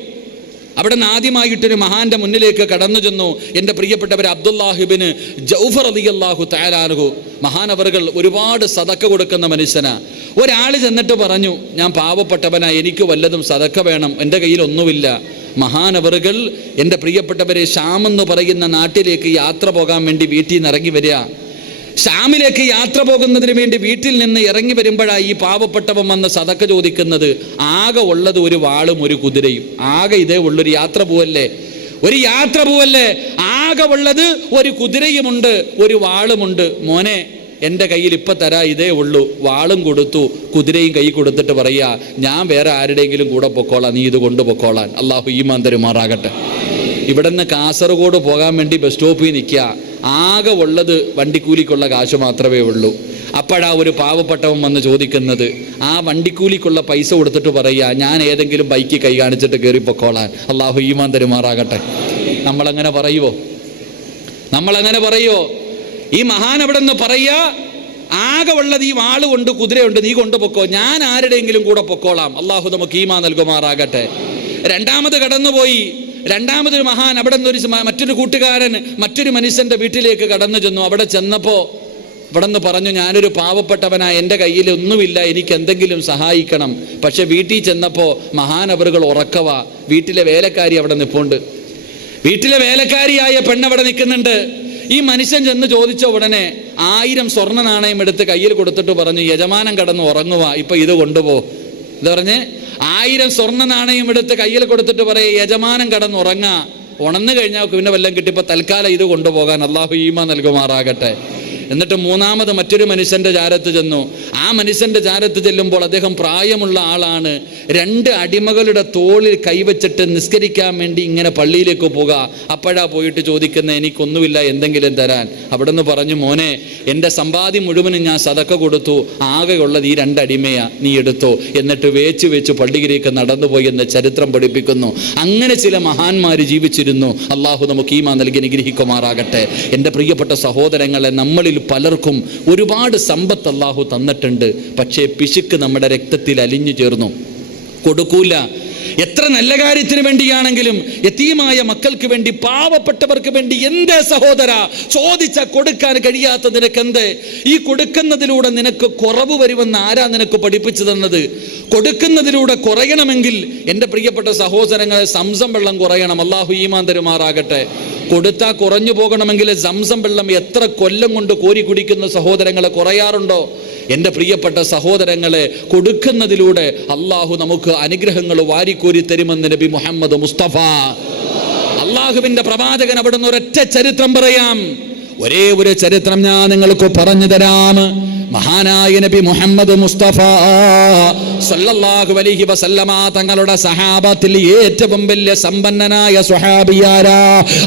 അവിടെ നിന്ന് ആദ്യമായിട്ടൊരു മഹാന്റെ മുന്നിലേക്ക് കടന്നു ചെന്നു. എൻ്റെ പ്രിയപ്പെട്ടവർ, അബ്ദുല്ലാഹിബ്നു ജൗഫർ റളിയല്ലാഹു തആല അൻഹു മഹാനവറുകൾ ഒരുപാട് സദക്ക കൊടുക്കുന്ന മനുഷ്യനാ. ഒരാൾ ചെന്നിട്ട് പറഞ്ഞു, ഞാൻ പാവപ്പെട്ടവനാ, എനിക്ക് വല്ലതും സദക്ക വേണം, എൻ്റെ കയ്യിൽ ഒന്നുമില്ല. മഹാനവറുകൾ എൻ്റെ പ്രിയപ്പെട്ടവരെ ഷാം എന്ന് പറയുന്ന നാട്ടിലേക്ക് യാത്ര പോകാൻ വേണ്ടി വീട്ടിൽ നിന്ന് ഇറങ്ങി വരിക. ഷാമിലേക്ക് യാത്ര പോകുന്നതിന് വേണ്ടി വീട്ടിൽ നിന്ന് ഇറങ്ങി വരുമ്പോഴാണ് ഈ പാവപ്പെട്ടവൻ വന്ന് സദക്ക ചോദിക്കുന്നത്. ആകെ ഉള്ളത് ഒരു വാളും ഒരു കുതിരയും. ആകെ ഇതേ ഉള്ളൊരു യാത്ര പോവല്ലേ, ആകെ ഉള്ളത് ഒരു കുതിരയുമുണ്ട്, ഒരു വാളുമുണ്ട്. മോനെ, എൻ്റെ കയ്യിൽ ഇപ്പം തരാ ഇതേ ഉള്ളൂ. വാളും കൊടുത്തു, കുതിരയും കൈ കൊടുത്തിട്ട് പറയാ, ഞാൻ വേറെ ആരുടെയെങ്കിലും കൂടെ പൊക്കോളാം, നീ ഇത് കൊണ്ടുപൊക്കോളാൻ. അള്ളാഹു ഈമാൻ തരുമാറാകട്ടെ. ഇവിടെ നിന്ന് കാസർഗോഡ് പോകാൻ വേണ്ടി ബസ് സ്റ്റോപ്പിൽ നിൽക്കുക. ആകെ ഉള്ളത് വണ്ടിക്കൂലിക്കുള്ള കാശ് മാത്രമേ ഉള്ളൂ. അപ്പോഴാ ഒരു പാവപ്പെട്ടവൻ വന്ന് ചോദിക്കുന്നത്, ആ വണ്ടിക്കൂലിക്കുള്ള പൈസ കൊടുത്തിട്ട് പറയുക, ഞാൻ ഏതെങ്കിലും ബൈക്ക് കൈ കാണിച്ചിട്ട് കയറി പൊക്കോളാൻ. അള്ളാഹു ഈമാൻ തരുമാറാകട്ടെ. നമ്മളങ്ങനെ പറയുമോ? ഈ മഹാൻ അവിടെ നിന്ന് പറയുക, ആകെ ഉള്ളത് ഈ വാളുകൊണ്ട് കുതിരയുണ്ട്, നീ കൊണ്ടുപൊക്കോ, ഞാൻ ആരുടെയെങ്കിലും കൂടെ പൊക്കോളാം. അള്ളാഹു നമുക്ക് ഈമാൻ നൽകുമാറാകട്ടെ. രണ്ടാമത് കടന്നുപോയി. രണ്ടാമതൊരു മഹാൻ അവിടെ നിന്ന് മറ്റൊരു കൂട്ടുകാരൻ മറ്റൊരു മനുഷ്യൻ്റെ വീട്ടിലേക്ക് കടന്നു ചെന്നു. അവിടെ ചെന്നപ്പോൾ ഇവിടെ നിന്ന് പറഞ്ഞു, ഞാനൊരു പാവപ്പെട്ടവനാ, എൻ്റെ കയ്യിൽ ഒന്നുമില്ല, എനിക്ക് എന്തെങ്കിലും സഹായിക്കണം. പക്ഷെ വീട്ടിൽ ചെന്നപ്പോൾ മഹാനവറുകൾ ഉറക്കവാ. വീട്ടിലെ വേലക്കാരി അവിടെ നിൽപ്പുണ്ട്. വീട്ടിലെ വേലക്കാരിയായ പെണ്ണവിടെ നിൽക്കുന്നുണ്ട്. ഈ മനുഷ്യൻ ചെന്ന് ചോദിച്ച ഉടനെ 1000 സ്വർണ്ണ നാണയം എടുത്ത് കയ്യിൽ കൊടുത്തിട്ട് പറഞ്ഞു, യജമാനൻ കടന്ന് ഉറങ്ങുക, ഇപ്പം ഇത് കൊണ്ടുപോ. ഇത് പറഞ്ഞ് 1000 സ്വർണ്ണ നാണയം എടുത്ത് കയ്യിൽ കൊടുത്തിട്ട് പറയുക, യജമാനൻ കടന്നുറങ്ങാ, ഉണർന്നു കഴിഞ്ഞാൽ പിന്നെ വല്ലതും കിട്ടിയപ്പോൾ തൽക്കാലം ഇത് കൊണ്ടുപോകാൻ. അള്ളാഹു ഈമാൻ നൽകുമാറാകട്ടെ. എന്നിട്ട് മൂന്നാമത് മറ്റൊരു മനുഷ്യൻ്റെ ചാരത്ത് ചെന്നു. ആ മനുഷ്യൻ്റെ ചാരത്ത് ചെല്ലുമ്പോൾ അദ്ദേഹം പ്രായമുള്ള ആളാണ്. 2 അടിമകളുടെ തോളിൽ കൈവച്ചിട്ട് നിസ്കരിക്കാൻ വേണ്ടി ഇങ്ങനെ പള്ളിയിലേക്ക് പോകുക. അപ്പോഴാ പോയിട്ട് ചോദിക്കുന്നത്, എനിക്കൊന്നുമില്ല, എന്തെങ്കിലും തരാൻ. അവിടെ നിന്ന് പറഞ്ഞു, മോനെ, എൻ്റെ സമ്പാദ്യം മുഴുവനും ഞാൻ സദക്ക കൊടുത്തു, ആകെയുള്ളത് ഈ 2 അടിമയാ, നീ എടുത്തോ. എന്നിട്ട് വേച്ച് പള്ളിയിലേക്ക് നടന്നുപോയി എന്ന് ചരിത്രം പഠിപ്പിക്കുന്നു. അങ്ങനെ ചില മഹാന്മാർ ജീവിച്ചിരുന്നു. അള്ളാഹു നമുക്ക് ഈമാൻ നൽകി അനുഗ്രഹിക്കുമാറാകട്ടെ. എൻ്റെ പ്രിയപ്പെട്ട സഹോദരങ്ങളെ, നമ്മളിൽ പലർക്കും ഒരുപാട് സമ്പത്ത് അള്ളാഹു തന്നിട്ടുണ്ട്. പക്ഷേ പിശുക്ക് നമ്മുടെ രക്തത്തിൽ അലിഞ്ഞു ചേർന്നു. കൊടുക്കൂല. എത്ര നല്ല കാര്യത്തിന് വേണ്ടിയാണെങ്കിലും, യതീമായ മക്കൾക്ക് വേണ്ടി, പാവപ്പെട്ടവർക്ക് വേണ്ടി, എന്തേ സഹോദര ചോദിച്ച കൊടുക്കാൻ കഴിയാത്ത നിനക്കെന്തേ? ഈ കൊടുക്കുന്നതിലൂടെ നിനക്ക് കുറവ് വരുമെന്ന് ആരാ നിനക്ക് പഠിപ്പിച്ചു തന്നത്? കൊടുക്കുന്നതിലൂടെ കുറയണമെങ്കിൽ എൻ്റെ പ്രിയപ്പെട്ട സഹോദരങ്ങളെ, സംസം വെള്ളം കുറയണം. അള്ളാഹു ഈമാൻ തരുമാറാകട്ടെ. കൊടുത്താൽ കുറഞ്ഞു പോകണമെങ്കിൽ സംസം വെള്ളം എത്ര കൊല്ലം കൊണ്ട് കോരി കുടിക്കുന്ന സഹോദരങ്ങളെ കുറയാറുണ്ടോ? എൻ്റെ പ്രിയപ്പെട്ട സഹോദരങ്ങളെ, കൊടുക്കുന്നതിലൂടെ അള്ളാഹു നമുക്ക് അനുഗ്രഹങ്ങൾ വാരിക്കോരി തരുമെന്ന് നബി മുഹമ്മദ് മുസ്തഫ. അള്ളാഹുവിൻ്റെ പ്രവാചകൻ അവിടുന്ന് ഒരൊറ്റ ചരിത്രം പറയാം. ഒരേ ഒരു ചരിത്രം ഞാൻ നിങ്ങൾക്ക് പറഞ്ഞു തരാം. മഹാനായ നബി മുഹമ്മദ് മുസ്തഫ സല്ലല്ലാഹു അലൈഹി വസല്ലമ തങ്ങളുടെ സഹാബത്തിൽ ഏറ്റവും വലിയ സമ്പന്നനായ സ്വഹാബിയാരാ?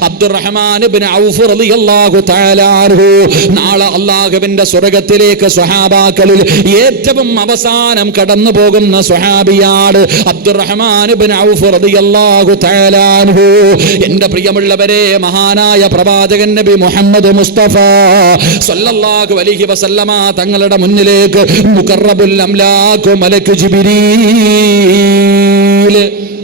അബ്ദുറഹ്മാൻ ഇബ്നു ഔഫ് റളിയല്ലാഹു തആല അൻഹു. നാളെ അല്ലാഹുവിന്റെ സ്വർഗ്ഗത്തിലേക്ക് സ്വഹാബാക്കളിൽ ഏറ്റവും അവസാനം കടന്നു പോകുന്ന സ്വഹാബിയാണ് അബ്ദുറഹ്മാൻ ഇബ്നു ഔഫ് റളിയല്ലാഹു തആല അൻഹു. എൻ്റെ പ്രിയമുള്ളവരെ, മഹാനായ പ്രവാചകൻ നബി മുഹമ്മദ് മുസ്തഫ സല്ലല്ലാഹു അലൈഹി വസല്ലമ തങ്ങളുടെ മുന്നിലേക്ക് മുഖറബുൽ അംലാഖ് മലക്ക് ജിബ്രീൽ,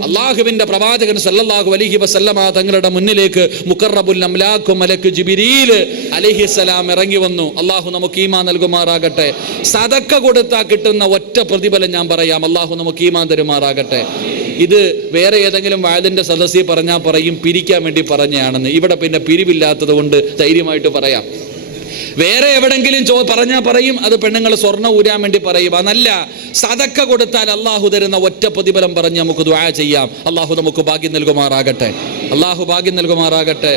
അള്ളാഹുവിന്റെ പ്രവാചകൻ സല്ലല്ലാഹു അലൈഹി വസല്ലമ തങ്ങളുടെ മുന്നിലേക്ക് മുഖറബുൽ അംലാഖ് മലക്ക് ജിബ്രീൽ അലൈഹിസ്സലാം ഇറങ്ങി വന്നു. അള്ളാഹു നമുക്ക് ഈമാൻ നൽകുമാറാകട്ടെ. സദക്ക കൊടുത്താൽ കിട്ടുന്ന ഒറ്റ പ്രതിഫലം ഞാൻ പറയാം. അള്ളാഹു നമുക്ക് ഈമാൻ തരുമാറാകട്ടെ. ഇത് വേറെ ഏതെങ്കിലും വാദിന്റെ സദസ്സിൽ പറഞ്ഞാൽ പറയും പിരിക്കാൻ വേണ്ടി പറഞ്ഞാണെന്ന്. ഇവിടെ പിന്നെ പിരിവില്ലാത്തത് കൊണ്ട് ധൈര്യമായിട്ട് പറയാം. വേറെ എവിടെങ്കിലും പറഞ്ഞാൽ പറയും അത് പെണ്ണുങ്ങൾ സ്വർണ്ണം ഊരാൻ വേണ്ടി പറയും. അതല്ല, സദക്ക കൊടുത്താൽ അള്ളാഹു തരുന്ന ഒറ്റ പ്രതിഫലം പറഞ്ഞ് നമുക്ക് ദുആ ചെയ്യാം. അള്ളാഹു നമുക്ക് ഭാഗ്യം നൽകുമാറാകട്ടെ. അള്ളാഹു ഭാഗ്യം നൽകുമാറാകട്ടെ.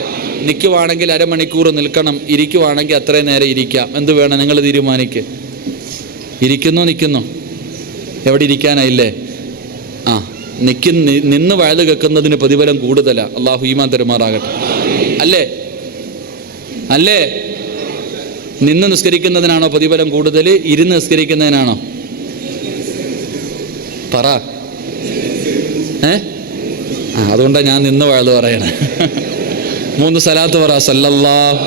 നിൽക്കുവാണെങ്കിൽ അരമണിക്കൂർ നിൽക്കണം, ഇരിക്കുവാണെങ്കിൽ അത്രയും നേരം ഇരിക്കാം. എന്ത് വേണം നിങ്ങൾ തീരുമാനിക്ക്. ഇരിക്കുന്നോ നിൽക്കുന്നോ? എവിടെ ഇരിക്കാനായില്ലേ? നിന്ന് വയത് കേൾക്കുന്നതിന് പ്രതിഫലം കൂടുതലാണ്. അള്ളാഹു ഈമാൻ തരുമാറാകട്ടെ. അല്ലേ? നിന്ന് നിസ്കരിക്കുന്നതിനാണോ പ്രതിഫലം കൂടുതൽ, ഇരുന്ന് നിസ്കരിക്കുന്നതിനാണോ? പറ. അതുകൊണ്ടാണ് ഞാൻ നിന്ന് വയത് പറയണേ. 3 സലാത്ത് പറ. സല്ലല്ലാഹു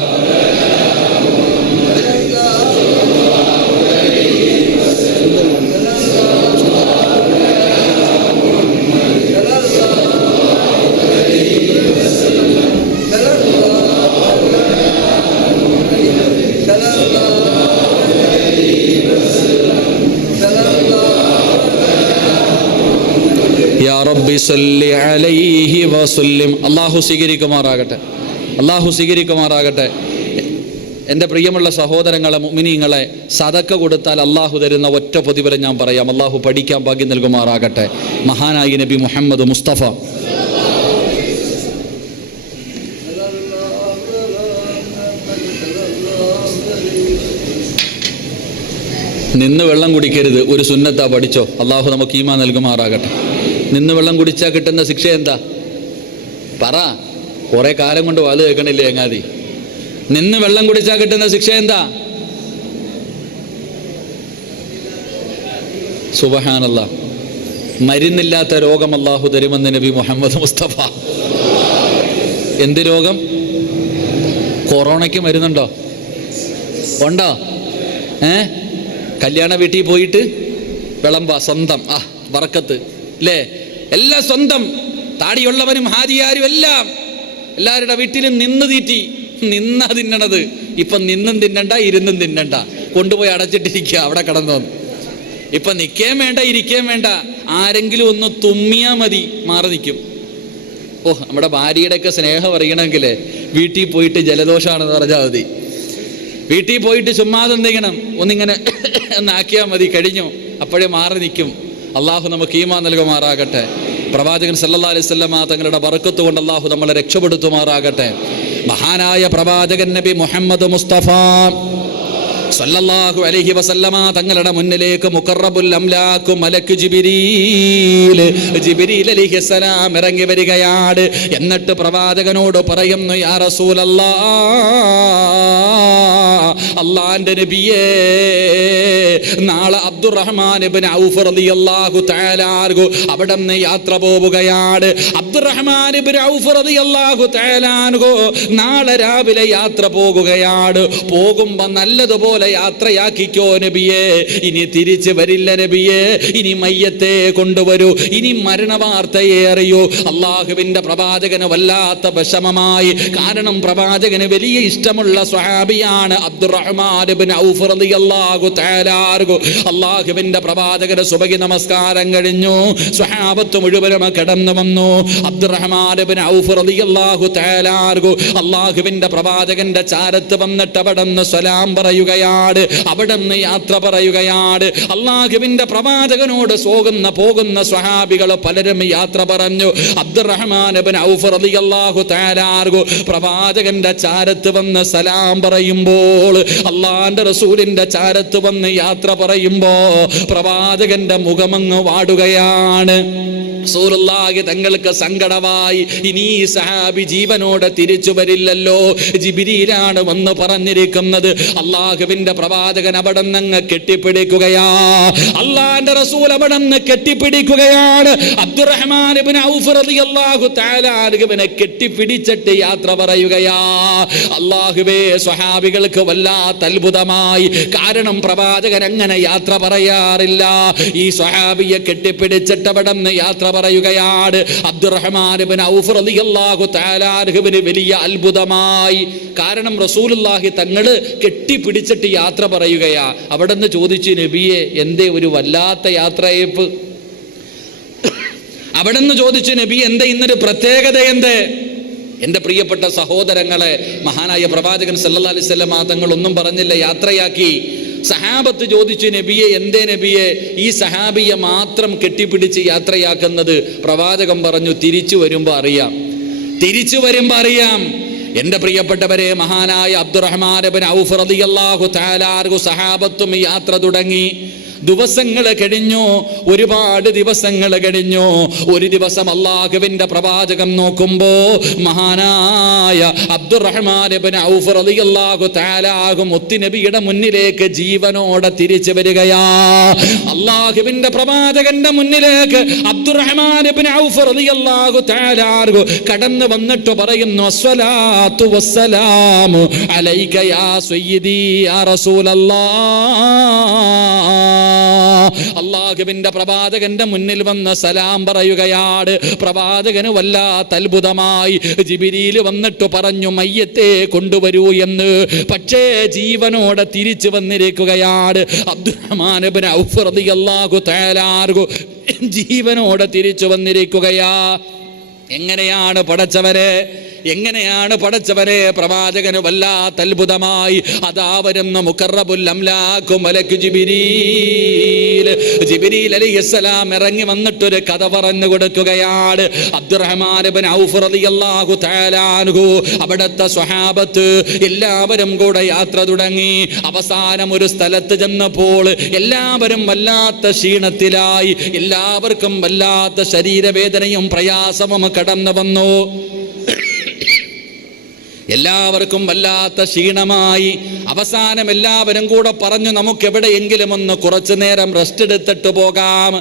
അള്ളാഹു സ്വീകരിക്കുമാറാകട്ടെ. അള്ളാഹു സ്വീകരിക്കുമാറാകട്ടെ. എൻ്റെ പ്രിയമുള്ള സഹോദരങ്ങളെ, മുഅ്മിനീങ്ങളെ, സദക്ക കൊടുത്താൽ അള്ളാഹു തരുന്ന ഒറ്റ പ്രതിഫലം ഞാൻ പറയാം. അള്ളാഹു പഠിക്കാൻ ഭാഗ്യം നൽകുമാറാകട്ടെ. മഹാനായി നബി മുഹമ്മദ് മുസ്തഫ നിന്ന് വെള്ളം കുടിക്കരുത്, ഒരു സുന്നത്താ, പഠിച്ചോ. അള്ളാഹു നമുക്ക് ഈമാൻ നൽകുമാറാകട്ടെ. നിന്ന് വെള്ളം കുടിച്ചാൽ കിട്ടുന്ന ശിക്ഷ എന്താ? പറ. കുറെ കാലം കൊണ്ട് വാത് കേൾക്കണില്ലേ ചങ്ങാതി? നിന്ന് വെള്ളം കുടിച്ചാൽ കിട്ടുന്ന ശിക്ഷ എന്താ? സുബ്ഹാനല്ലാഹ്. മരുന്നില്ലാത്ത രോഗം അള്ളാഹു തരുമെന്ന് നബി മുഹമ്മദ് മുസ്തഫ. എന്ത് രോഗം? കൊറോണയ്ക്ക് മരുന്നുണ്ടോ? ഉണ്ടോ? കല്യാണ വീട്ടിൽ പോയിട്ട് വിളമ്പ സ്വന്തം ബറക്കത്ത് അല്ലേ? എല്ലാം സ്വന്തം. താടിയുള്ളവനും ഹാജിയാരും എല്ലാം എല്ലാവരുടെ വീട്ടിലും നിന്ന് തീറ്റി. നിന്നാ തിന്നണത്. ഇപ്പം നിന്നും തിന്നണ്ട, ഇരുന്നും തിന്നണ്ട, കൊണ്ടുപോയി അടച്ചിട്ടിരിക്കുക അവിടെ കിടന്നു. ഇപ്പം നിൽക്കേം വേണ്ട, ഇരിക്കേം വേണ്ട. ആരെങ്കിലും ഒന്ന് തുമ്മിയാൽ മതി, മാറി നിൽക്കും. നമ്മുടെ ഭാര്യയുടെയൊക്കെ സ്നേഹം അറിയണമെങ്കിൽ വീട്ടിൽ പോയിട്ട് ജലദോഷമാണെന്ന് പറഞ്ഞാൽ മതി. വീട്ടിൽ പോയിട്ട് ചുമ്മാതെ എന്തെങ്കിലും ഒന്നിങ്ങനെ ഒന്നാക്കിയാൽ മതി, കഴിഞ്ഞു. അപ്പോഴേ മാറി നിൽക്കും. അള്ളാഹു നമുക്ക് ഈമാൻ നൽകുമാറാകട്ടെ. പ്രവാചകൻ സല്ലല്ലാഹു അലൈഹി വസല്ലമ തങ്ങളുടെ ബറക്കത്ത് കൊണ്ട് അള്ളാഹു നമ്മളെ രക്ഷപ്പെടുത്തുമാറാകട്ടെ. മഹാനായ പ്രവാചകൻ നബി മുഹമ്മദ് മുസ്തഫ സല്ലല്ലാഹു അലൈഹി വസല്ലമ തങ്ങളുടെ മുന്നിലേക്ക് മുഖറബുൽ അംലാഖ് മലക്ക് ജിബ്രീൽ അലൈഹിസ്സലാം ഇറങ്ങി വരികയാണ്. എന്നിട്ട് പ്രവാചകനോട് പറയുന്നു, യാ റസൂലല്ലാഹ്, അല്ലാഹുവിന്റെ നബിയേ, നാളെ അബ്ദുറഹ്മാൻ ഇബ്നു ഔഫ് റളിയല്ലാഹു തആല അൻഹു അവിടുന്ന് യാത്ര പോവുകയാണ്. അബ്ദുറഹ്മാൻ ഇബ്നു ഔഫ് റളിയല്ലാഹു തആല അൻഹു നാളെ രാവിലെ യാത്ര പോകുകയാണ്. പോകുമ്പോൾ നല്ലതുപോലെ യാത്രയാക്കിക്കോ നബിയേ. ഇനി തിരിച്ചു വരില്ല നബിയേ. ഇനി മയ്യത്തെ കൊണ്ടുവരൂ. ഇനി മരണവാർത്തയെ അറിയൂ. അള്ളാഹുവിന്റെ പ്രവാചകന് വല്ലാത്ത വിഷമമായി. കാരണം പ്രവാചകന് വലിയ ഇഷ്ടമുള്ള സ്വഹാബിയാണ് അബ്ദുറഹ്മാൻ ഇബ്നു ഔഫ് റളിയല്ലാഹു തആല അൻഹു. അള്ളാഹുവിന്റെ പ്രവാചകന് സുബഹി നമസ്കാരം കഴിഞ്ഞു. സ്വഹാബത്ത് മുഴുവനും കടന്നു വന്നു. അബ്ദുറഹ്മാൻ ഇബ്നു ഔഫ് റളിയല്ലാഹു തആല അൻഹു അള്ളാഹുവിന്റെ പ്രവാചകന്റെ ചാരത്ത് വന്നിട്ട് അവിടുന്ന് സലാം പറയുകയാണ്. അവിടുന്ന് യാത്ര പറയുകയാണ്. അള്ളാഹുവിന്റെ പ്രവാചകനോട് പോകുന്ന സ്വഹാബികൾ പലരും യാത്ര പറഞ്ഞു. അബ്ദുറഹ്മാൻ ഇബ്നു ഔഫ് റളിയല്ലാഹു തആല അൻഹു പ്രവാചകന്റെ ചാരത്ത് വന്ന് സലാം പറയുമ്പോൾ, അള്ളാഹുവിന്റെ റസൂലിന്റെ ചാരത്ത് വന്ന് യാത്ര പറയുമ്പോ പ്രവാചകന്റെ മുഖമങ്ങ് വാടുകയാണ്. റസൂലുള്ളാഹി തങ്ങൾക്ക് സങ്കടമായി. ഇനി ഈ സഹാബി ജീവനോടെ തിരിച്ചു വരില്ലല്ലോ. ജിബ്രീലാണ് വന്ന് പറഞ്ഞിരിക്കുന്നത്. അള്ളാഹുവിന്റെ പ്രവാചകൻ അവിടെ നിന്ന് കെട്ടിപ്പിടിക്കുകയാ. അള്ളാഹുവിന്റെ റസൂൽ അവിടെ നിന്ന് കെട്ടിപ്പിടിക്കുകയാണ്. അബ്ദുറഹ്മാൻ ഇബ്നു ഔഫ് റളിയല്ലാഹു തആല അൻഹുവിനെ കെട്ടിപ്പിടിച്ചിട്ട് യാത്ര പറയുകയാ. അള്ളാഹുവേ, സ്വഹാബികൾക്ക് വല്ലാത്ത അത്ഭുതമായി. കാരണം പ്രവാചകൻ അങ്ങനെ യാത്ര പറയാറില്ല. ഈ സ്വഹാബിയെ കെട്ടിപ്പിടിച്ചിട്ട് അവിടെ നിന്ന് യാത്ര പറയുകയാണ്. അബ്ദുറഹ്മാൻ ഇബ്നു ഔഫ് റളിയല്ലാഹു തആല അൻഹുവിന് വലിയ അത്ഭുതമായി. കാരണം റസൂലുള്ളാഹി തങ്ങള് കെട്ടിപ്പിടിച്ചിട്ട് യാത്ര പറയുകയാ. അവിടെ നിന്ന് ചോദിച്ചു, നബിയെ, എന്തേ ഒരു വല്ലാത്ത യാത്രയപ്പ്? അവിടെ നിന്ന് ചോദിച്ചു, നബി, എന്താ ഇന്നൊരു പ്രത്യേകത? എന്തേ? എൻ്റെ പ്രിയപ്പെട്ട സഹോദരങ്ങളെ, മഹാനായ പ്രവാചകൻ സല്ലല്ലാഹു അലൈഹി വസല്ലം തങ്ങൾ ഒന്നും പറഞ്ഞില്ല, യാത്രയാക്കി. സഹാബത്ത് ചോദിച്ചു, നബിയെ, എന്തേ നബിയെ ഈ സഹാബിയെ മാത്രം കെട്ടിപ്പിടിച്ച് യാത്രയാക്കുന്നത്? പ്രവാചകൻ പറഞ്ഞു, തിരിച്ചു വരുമ്പോൾ അറിയാം. എൻ്റെ പ്രിയപ്പെട്ടവരെ, മഹാനായ അബ്ദുറഹ്മാൻ ഇബ്നു ഔഫ് റളിയല്ലാഹു തആല അൻഹു സഹാബത്തും യാത്ര തുടങ്ങി. ദിവസങ്ങൾ കഴിഞ്ഞു, ഒരുപാട് ദിവസങ്ങൾ കഴിഞ്ഞു. ഒരു ദിവസം അല്ലാഹുവിൻ്റെ പ്രവാചകൻ നോക്കുമ്പോ മഹാനായ അബ്ദുറഹ്മാൻ ഇബ്നു ഔഫ് റളിയല്ലാഹു തആല അൻഹു മുത്തുനബിയുടെ മുന്നിലേക്ക് ജീവനോടെ തിരിച്ചു വരികയാ. അല്ലാഹുവിൻ്റെ പ്രവാചകന്റെ മുന്നിലേക്ക് അബ്ദുറഹ്മാൻ ഇബ്നു ഔഫ് റളിയല്ലാഹു തആല അൻഹു കടന്നു വന്നിട്ട് പറയുന്നു, അസ്സലാത്തു വസ്സലാമു അലൈക യാ സയ്യിദി യാ റസൂലല്ലാഹ്. അല്ലാഹുവിൻ്റെ പ്രവാചകന്റെ മുന്നിൽ വന്ന് സലാം പറയുകയാണ്. പ്രവാചകന് വല്ലാത്ത അത്ഭുതമായി. ജിബ്രീൽ വന്നിട്ട് പറഞ്ഞു, മയ്യത്തെ കൊണ്ടുവരൂ എന്ന്. പക്ഷേ ജീവനോടെ തിരിച്ചു വന്നിരിക്കുകയാണ്. അബ്ദുറഹ്മാൻ ഇബ്നു ഔഫ് റളിയല്ലാഹു തആല അൻഹു ജീവനോടെ തിരിച്ചു വന്നിരിക്കുകയാ. എങ്ങനെയാണ് പടച്ചവരെ? പ്രവാചകന് വല്ലാത്ത അത്ഭുതമായി. അതാ വരുന്ന മുഖറബുൽ അംലാഖു മലക്ക് ജിബ്രീൽ അലൈഹിസ്സലാം ഇറങ്ങി വന്നിട്ടൊരു കഥ പറഞ്ഞു കൊടുക്കുകയാണ്. അബ്ദുറഹ്മാൻ ഇബ്നു ഔഫ് റളിയല്ലാഹു തആല അൻഹു അവിടുത്തെ സ്വഹാബത്ത് എല്ലാവരും കൂടെ യാത്ര തുടങ്ങി. അവസാനം ഒരു സ്ഥലത്ത് ചെന്നപ്പോൾ എല്ലാവരും വല്ലാത്ത ക്ഷീണത്തിലായി. എല്ലാവർക്കും വല്ലാത്ത ശരീരവേദനയും പ്രയാസവും കടന്നു വന്നു. എല്ലാവർക്കും വല്ലാത്ത ക്ഷീണമായി. അവസാനം എല്ലാവരും കൂടെ പറഞ്ഞു, നമുക്ക് എവിടെയെങ്കിലും ഒന്ന് കുറച്ചു നേരം റെസ്റ്റ് എടുത്തിട്ട് പോകാം.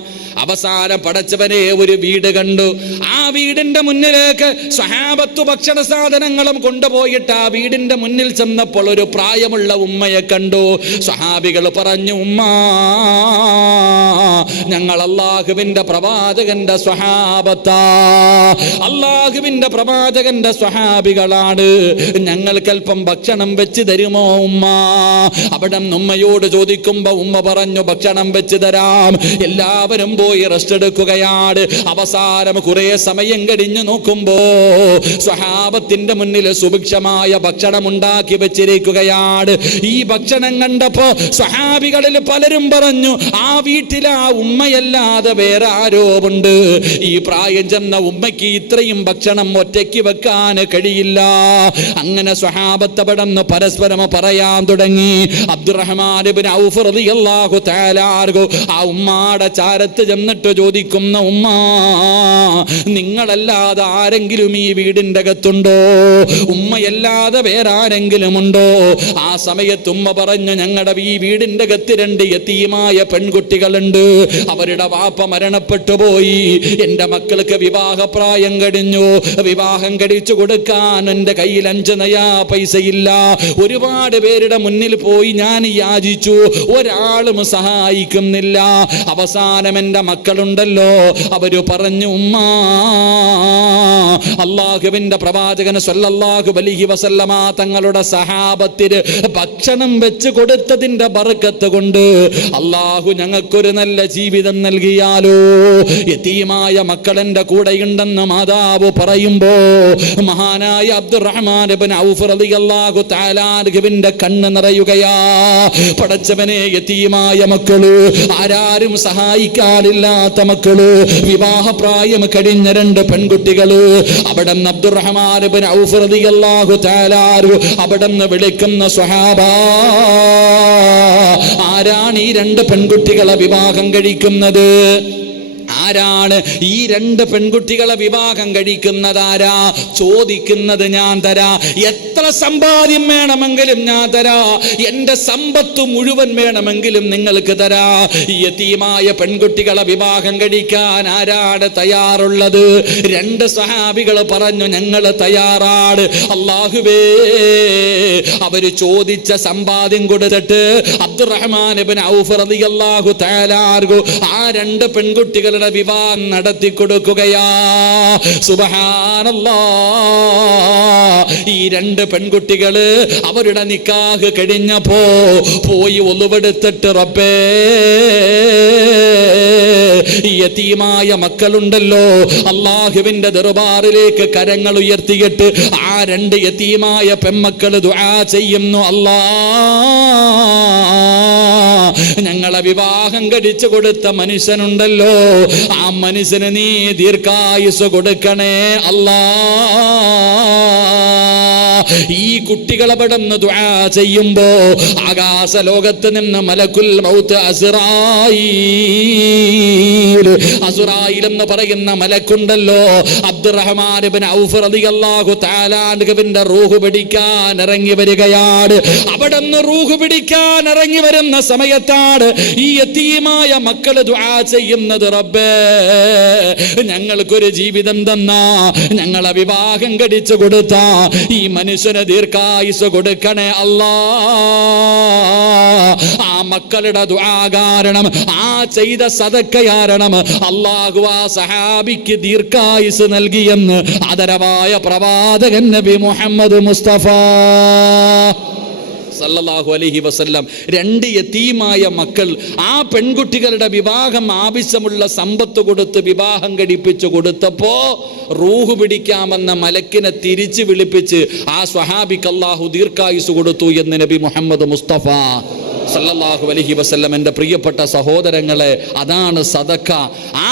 അവസാനം പടച്ചവനെ ഒരു വീട് കണ്ടു. ആ വീടിന്റെ മുന്നിലേക്ക് സ്വഹാബത്ത് ഭക്ഷണ സാധനങ്ങളും കൊണ്ടുപോയിട്ട് ആ വീടിന്റെ മുന്നിൽ ചെന്നപ്പോൾ ഒരു പ്രായമുള്ള ഉമ്മയെ കണ്ടു. സ്വഹാബികൾ പറഞ്ഞു, ഉമ്മാ, ഞങ്ങൾ അല്ലാഹുവിന്റെ പ്രവാചകന്റെ സ്വഹാബത്താ, അല്ലാഹുവിന്റെ പ്രവാചകന്റെ സ്വഹാബികളാണ്, ഞങ്ങൾക്കല്പം ഭക്ഷണം വെച്ച് തരുമോ ഉമ്മ? അവിടെ ഉമ്മയോട് ചോദിക്കുമ്പോ ഉമ്മ പറഞ്ഞു, ഭക്ഷണം വെച്ച് തരാം. എല്ലാവരും പോയി റെസ്റ്റ് എടുക്കുകയാണ്. അവസാനം കുറെ സമയം കഴിഞ്ഞു നോക്കുമ്പോ സ്വഹാബത്തിന്റെ മുന്നിൽ സുഭിക്ഷമായ ഭക്ഷണം ഉണ്ടാക്കി വെച്ചിരിക്കുകയാണ്. ഈ ഭക്ഷണം കണ്ടപ്പോ സ്വഹാബികളിൽ പലരും പറഞ്ഞു, ആ വീട്ടിൽ ആ ഉമ്മയല്ലാതെ വേറെ ആരോ ഉണ്ട്. ഈ പ്രായം ചെന്ന ഉമ്മയ്ക്ക് ഇത്രയും ഭക്ഷണം ഒറ്റയ്ക്ക് വെക്കാൻ കഴിയില്ല. അങ്ങനെ സ്വഹാബത്ത് അവിടുന്ന് പരസ്പരം പറയാൻ തുടങ്ങി. അബ്ദുറഹ്മാൻ ഇബ്നു ഔഫ് റളിയല്ലാഹു തആല അൻഹു ആ ഉമ്മാടെ ചാരത്ത് ചെന്നിട്ട് ചോദിക്കുന്ന, ഉമ്മ, നിങ്ങളല്ലാതെ ആരെങ്കിലും ഈ വീടിൻ്റെ അകത്തുണ്ടോ? ഉമ്മയല്ലാതെ വേറെ ആരെങ്കിലും ഉണ്ടോ? ആ സമയത്ത് ഉമ്മ പറഞ്ഞു, ഞങ്ങളുടെ ഈ വീടിൻ്റെ അകത്ത് 2 യതീമായ പെൺകുട്ടികളുണ്ട്. അവരുടെ വാപ്പ മരണപ്പെട്ടു പോയി. എൻ്റെ മക്കൾക്ക് വിവാഹപ്രായം കഴിഞ്ഞു. വിവാഹം കഴിച്ചു കൊടുക്കാൻ എൻ്റെ കയ്യിൽ 5 നയാ പൈസയില്ല. ഒരുപാട് പേരുടെ മുന്നിൽ പോയി ഞാൻ യാചിച്ചു, ഒരാളും സഹായിക്കുന്നില്ല. അവസാനം എൻ്റെ മക്കളുണ്ടല്ലോ, അവര് പറഞ്ഞു, ഉമ്മ, അല്ലാഹുവിന്റെ പ്രവാചകൻ സല്ലല്ലാഹു അലൈഹി വസല്ലമ തങ്ങളുടെ സഹാബത്തിന് ഭക്ഷണം വെച്ച് കൊടുത്തതിന്റെ ബർക്കത്ത് കൊണ്ട് അല്ലാഹു ഞങ്ങൾക്കൊരു നല്ല ജീവിതം നൽകിയാലോ. യതീമായ മക്കളെന്റെ കൂടെയുണ്ടെന്ന് മാതാവ് പറയുമ്പോ മഹാനായ അബ്ദുറഹ്മാൻ ഇബ്നു ഔഫ് റളിയല്ലാഹു തആല അൻഹുവിന്റെ കണ്ണ് നിറയുകയാ. പടച്ചവനെ, യതീമായ മക്കള്, ആരാരും സഹായിക്കാനില്ലാത്ത മക്കള്, വിവാഹപ്രായം കഴിഞ്ഞ 2 പെൺകുട്ടികള്. അവിടെ അബ്ദുറഹ്മാൻ ഇബ്നു ഔഫ് റളിയല്ലാഹു തആല അൻഹു അവിടെ വിളിക്കുന്ന സ്വഹാബ, ആരാണ് ഈ 2 പെൺകുട്ടികളെ വിവാഹം കഴിക്കുന്നത്? ആരാണ് ഈ 2 പെൺകുട്ടികളെ വിവാഹം കഴിക്കുന്നതാരാ? ചോദിക്കുന്നത് ഞാൻ തരാ. എത്ര സമ്പാദ്യം വേണമെങ്കിലും ഞാൻ തരാ. എൻ്റെ സമ്പത്ത് മുഴുവൻ വേണമെങ്കിലും നിങ്ങൾക്ക് തരാ. യതീമായ പെൺകുട്ടികളെ വിവാഹം കഴിക്കാൻ ആരാണ് തയ്യാറുള്ളത്? 2 സഹാബികൾ പറഞ്ഞു, ഞങ്ങൾ തയ്യാറാണ്. അല്ലാഹുവേ, അവര് ചോദിച്ച സമ്പാദ്യം കൊടുത്തിട്ട് അബ്ദുറഹ്മാൻ ഇബ്നു ഔഫ് റളിയല്ലാഹു തആല അൻഹു ആ 2 പെൺകുട്ടികളുടെ വിവാഹം നടത്തി കൊടുക്കുകയാ. സുബ്ഹാനല്ലാഹ്. ഈ രണ്ട് പെൺകുട്ടികള് അവരുടെ നിക്കാഹ് കഴിഞ്ഞപ്പോ പോയി ഒളുവെടുത്തിട്ട് റബ്ബേ, ഈ യതീമായ മക്കളുണ്ടല്ലോ, അല്ലാഹുവിന്റെ ദർബാറിലേക്ക് കരങ്ങൾ ഉയർത്തിയിട്ട് ആ രണ്ട് യതീമായ പെൺമക്കള് ദുആ ചെയ്യുന്നു, അല്ലാഹ് ഞങ്ങളെ വിവാഹം കഴിച്ചു കൊടുത്ത മനുഷ്യനുണ്ടല്ലോ, ആ മനുഷ്യന് നീ ദീർഘായുസ് കൊടുക്കണേ അല്ലാഹ്. ഈ കുട്ടികളെ പെടുന്ന ദുആ ചെയ്യുമ്പോ ആകാശ ലോകത്ത് നിന്ന് മലക്കുൽ മൗത്ത് അസ്റായീൽ എന്ന് പറയുന്ന മലക്കുണ്ടല്ലോ, അബ്ദുറഹ്മാൻ ഇബ്നു ഔഫ് റളിയല്ലാഹു തആല അൻഹുവിന്റെ റൂഹ് പിടിക്കാൻ ഇറങ്ങി വരികയാണ്. അവിടുന്ന് റൂഹ് പിടിക്കാൻ ഇറങ്ങി വരുന്ന സമയത്താണ് ഈ യതീമായ മക്കള് ദുആ ചെയ്യുന്നത്, റബ്ബേ ഞങ്ങൾക്കൊരു ജീവിതം തന്നാ, ഞങ്ങളെ വിവാഹം കഴിച്ചു കൊടുത്താ ഈ മനുഷ്യന് ദീർഘായുസ് കൊടുക്കണേ അല്ലാഹ്. ആ മക്കളുടെ ദുആ കാരണം, ആ ചെയ്ത സദക്ക കാരണം അല്ലാഹു ആ സഹാബിക്ക് ദീർഘായുസ് നൽകിയെന്ന് ആദരവായ പ്രവാചകൻ നബി മുഹമ്മദ് മുസ്തഫ സല്ലല്ലാഹു അലൈഹി വസല്ലം. രണ്ട് യതീമായ മക്കൾ, ആ പെൺകുട്ടികളുടെ വിവാഹം ആവശ്യമുള്ള സമ്പത്ത് കൊടുത്ത് വിവാഹം കഴിപ്പിച്ചു കൊടുത്തപ്പോ റൂഹ് പിടിക്കാമെന്ന മലക്കിനെ തിരിച്ചു വിളിപ്പിച്ച് ആ സ്വഹാബിക്ക് അല്ലാഹു ദീർഘായുസ് കൊടുത്തു എന്ന് നബി മുഹമ്മദ് മുസ്തഫ സല്ലല്ലാഹു അലൈഹി വസല്ലം. എൻ്റെ പ്രിയപ്പെട്ട സഹോദരങ്ങളെ, അതാണ് സദക്ക. ആ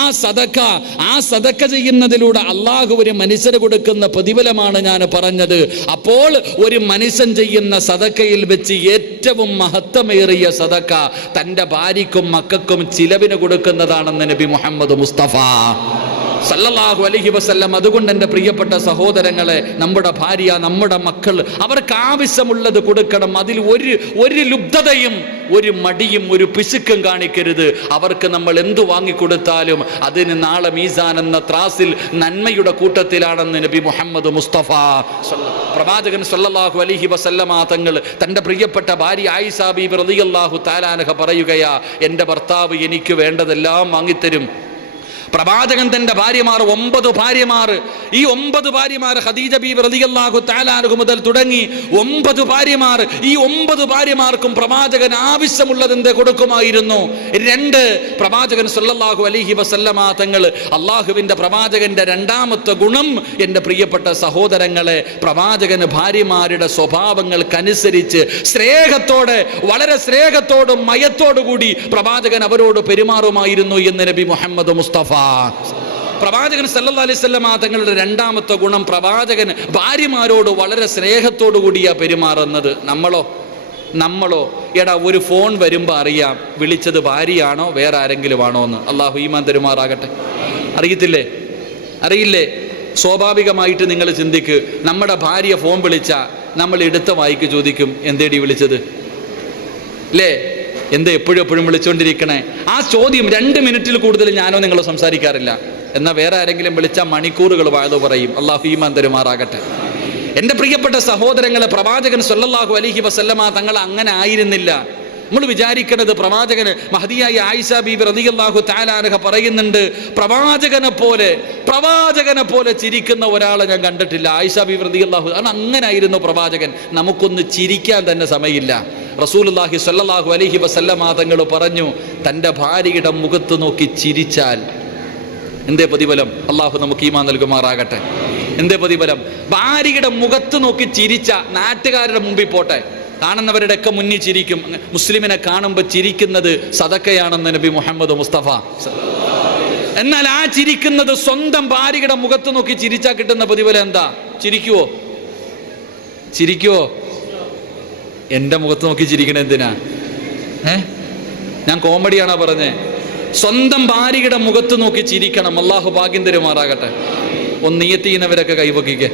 സദക്ക ചെയ്യുന്നതിലൂടെ അള്ളാഹു ഒരു മനുഷ്യന് കൊടുക്കുന്ന പ്രതിഫലമാണ് ഞാൻ പറഞ്ഞത്. അപ്പോൾ ഒരു മനുഷ്യൻ ചെയ്യുന്ന സദക്കയിൽ വെച്ച് ഏറ്റവും മഹത്വമേറിയ സദക്ക തൻ്റെ ഭാര്യയ്ക്കും മക്കൾക്കും ചിലവിന് കൊടുക്കുന്നതാണെന്ന് നബി മുഹമ്മദ് മുസ്തഫ സല്ലല്ലാഹു അലൈഹി വസല്ലം. അതുകൊണ്ട് എൻ്റെ പ്രിയപ്പെട്ട സഹോദരങ്ങളെ, നമ്മുടെ ഭാര്യ, നമ്മുടെ മക്കൾ, അവർക്ക് ആവശ്യമുള്ളത് കൊടുക്കണം. അതിൽ ഒരു ലുബ്ധതയും ഒരു മടിയും ഒരു പിശുക്കും കാണിക്കരുത്. അവർക്ക് നമ്മൾ എന്തു വാങ്ങിക്കൊടുത്താലും അതിന് നാളെ മീസാൻ എന്ന ത്രാസിൽ നന്മയുടെ കൂട്ടത്തിലാണെന്ന് നബി മുഹമ്മദ് മുസ്തഫ പ്രവാചകൻ സല്ലല്ലാഹു അലൈഹി വസല്ലമ തങ്ങൾ തൻ്റെ പ്രിയപ്പെട്ട ഭാര്യ ആയിഷ ബീബി റളിയല്ലാഹു തആല അൻഹ പറയുകയാ, എൻ്റെ ഭർത്താവ് എനിക്ക് വേണ്ടതെല്ലാം വാങ്ങിത്തരും. പ്രവാചകൻ തന്റെ ഭാര്യമാർ 9 ഭാര്യമാർ, ഈ 9 ഭാര്യമാർ ഖദീജ ബീബി റളിയല്ലാഹു തആല അൻഹ മുതൽ തുടങ്ങി 9 ഭാര്യമാർ, ഈ 9 ഭാര്യമാർക്കും പ്രവാചകൻ ആവശ്യമുള്ളത് എന്ത് കൊടുക്കുമായിരുന്നു? 2 പ്രവാചകൻ സല്ലല്ലാഹു അലൈഹി വസല്ലമ തങ്ങൾ, അള്ളാഹുവിന്റെ പ്രവാചകന്റെ രണ്ടാമത്തെ ഗുണം എൻ്റെ പ്രിയപ്പെട്ട സഹോദരങ്ങളെ, പ്രവാചകന് ഭാര്യമാരുടെ സ്വഭാവങ്ങൾക്കനുസരിച്ച് സ്നേഹത്തോടെ, വളരെ സ്നേഹത്തോടും മയത്തോടുകൂടി പ്രവാചകൻ അവരോട് പെരുമാറുമായിരുന്നു എന്ന് നബി മുഹമ്മദ് മുസ്തഫ പ്രവാചകൻ സല്ലല്ലാഹു അലൈഹി വസല്ലം തങ്ങളുടെ രണ്ടാമത്തെ ഗുണം, പ്രവാചകൻ ഭാര്യമാരോട് വളരെ സ്നേഹത്തോടു കൂടിയാ പെരുമാറുന്നത്. നമ്മളോ എടാ ഒരു ഫോൺ വരുമ്പോൾ അറിയാം വിളിച്ചത് ഭാര്യയാണോ വേറെ ആരെങ്കിലും ആണോ എന്ന്. അള്ളാഹു ഈമാൻ തരുമാറാകട്ടെ. അറിയില്ലേ? സ്വാഭാവികമായിട്ട് നിങ്ങൾ ചിന്തിക്ക്, നമ്മുടെ ഭാര്യ ഫോൺ വിളിച്ചാൽ നമ്മൾ എടുത്ത വായിക്ക് ചോദിക്കും, എന്തേടി വിളിച്ചത്? അല്ലേ? എന്താ എപ്പോഴും വിളിച്ചുകൊണ്ടിരിക്കണേ? ആ ചോദ്യം 2 മിനിറ്റിൽ കൂടുതൽ ഞാനോ നിങ്ങളോ സംസാരിക്കാറില്ല. എന്നാൽ വേറെ ആരെങ്കിലും വിളിച്ചാൽ മണിക്കൂറുകൾ വാഴ പറയും. അള്ളാഹു ഈമാൻ തരുമാറാകട്ടെ. എൻ്റെ പ്രിയപ്പെട്ട സഹോദരങ്ങളെ, പ്രവാചകൻ സല്ലല്ലാഹു അലൈഹി വസല്ലമ തങ്ങൾ അങ്ങനെ ആയിരുന്നില്ല. നമ്മൾ വിചാരിക്കുന്നത് പ്രവാചകന് മഹദിയായ ആയിഷ ബീബി റളിയല്ലാഹു തആല അൻഹ പറയുന്നുണ്ട്, പ്രവാചകനെ പോലെ ചിരിക്കുന്ന ഒരാളെ ഞാൻ കണ്ടിട്ടില്ല. ആയിഷ ബീബി റളിയല്ലാഹു അങ്ങനെ ആയിരുന്നു പ്രവാചകൻ. നമുക്കൊന്ന് ചിരിക്കാൻ തന്നെ സമയമില്ല. റസൂലുള്ളാഹി സ്വല്ലല്ലാഹു അലൈഹി വസല്ലമ തങ്ങൾ പറഞ്ഞു, തൻ്റെ ഭാര്യയുടെ മുഖത്ത് നോക്കി ചിരിച്ചാൽ എന്തേ പ്രതിഫലം? അള്ളാഹു നമുക്ക് ഈമാൻ നൽകുമാറാകട്ടെ. എന്തേ പ്രതിഫലം? ഭാര്യയുടെ മുഖത്ത് നോക്കി ചിരിച്ച, നാട്ടുകാരുടെ മുമ്പിൽ പോട്ടെ, കാണുന്നവരുടെ ഒക്കെ മുന്നിൽ ചിരിക്കും. മുസ്ലിമിനെ കാണുമ്പോൾ ചിരിക്കുന്നത് സദക്കയാണെന്ന് നബി മുഹമ്മദ് മുസ്തഫ. എന്നാൽ ആ ചിരിക്കുന്നത് സ്വന്തം ഭാര്യയുടെ മുഖത്ത് നോക്കി ചിരിച്ചാൽ കിട്ടുന്ന പ്രതിഫലം എന്താ? ചിരിക്കുവോ? എൻ്റെ മുഖത്ത് നോക്കി ചിരിക്കണ എന്തിനാ? ഞാൻ കോമഡിയാണോ പറഞ്ഞേ? സ്വന്തം ഭാര്യയുടെ മുഖത്ത് നോക്കി ചിരിക്കണം. അള്ളാഹു ഭാഗ്യം തരുമാറാകട്ടെ. ഒന്ന് നിയ്യത്ത് ചെയ്യുന്നവരൊക്കെ കൈവക്കിക്കേ.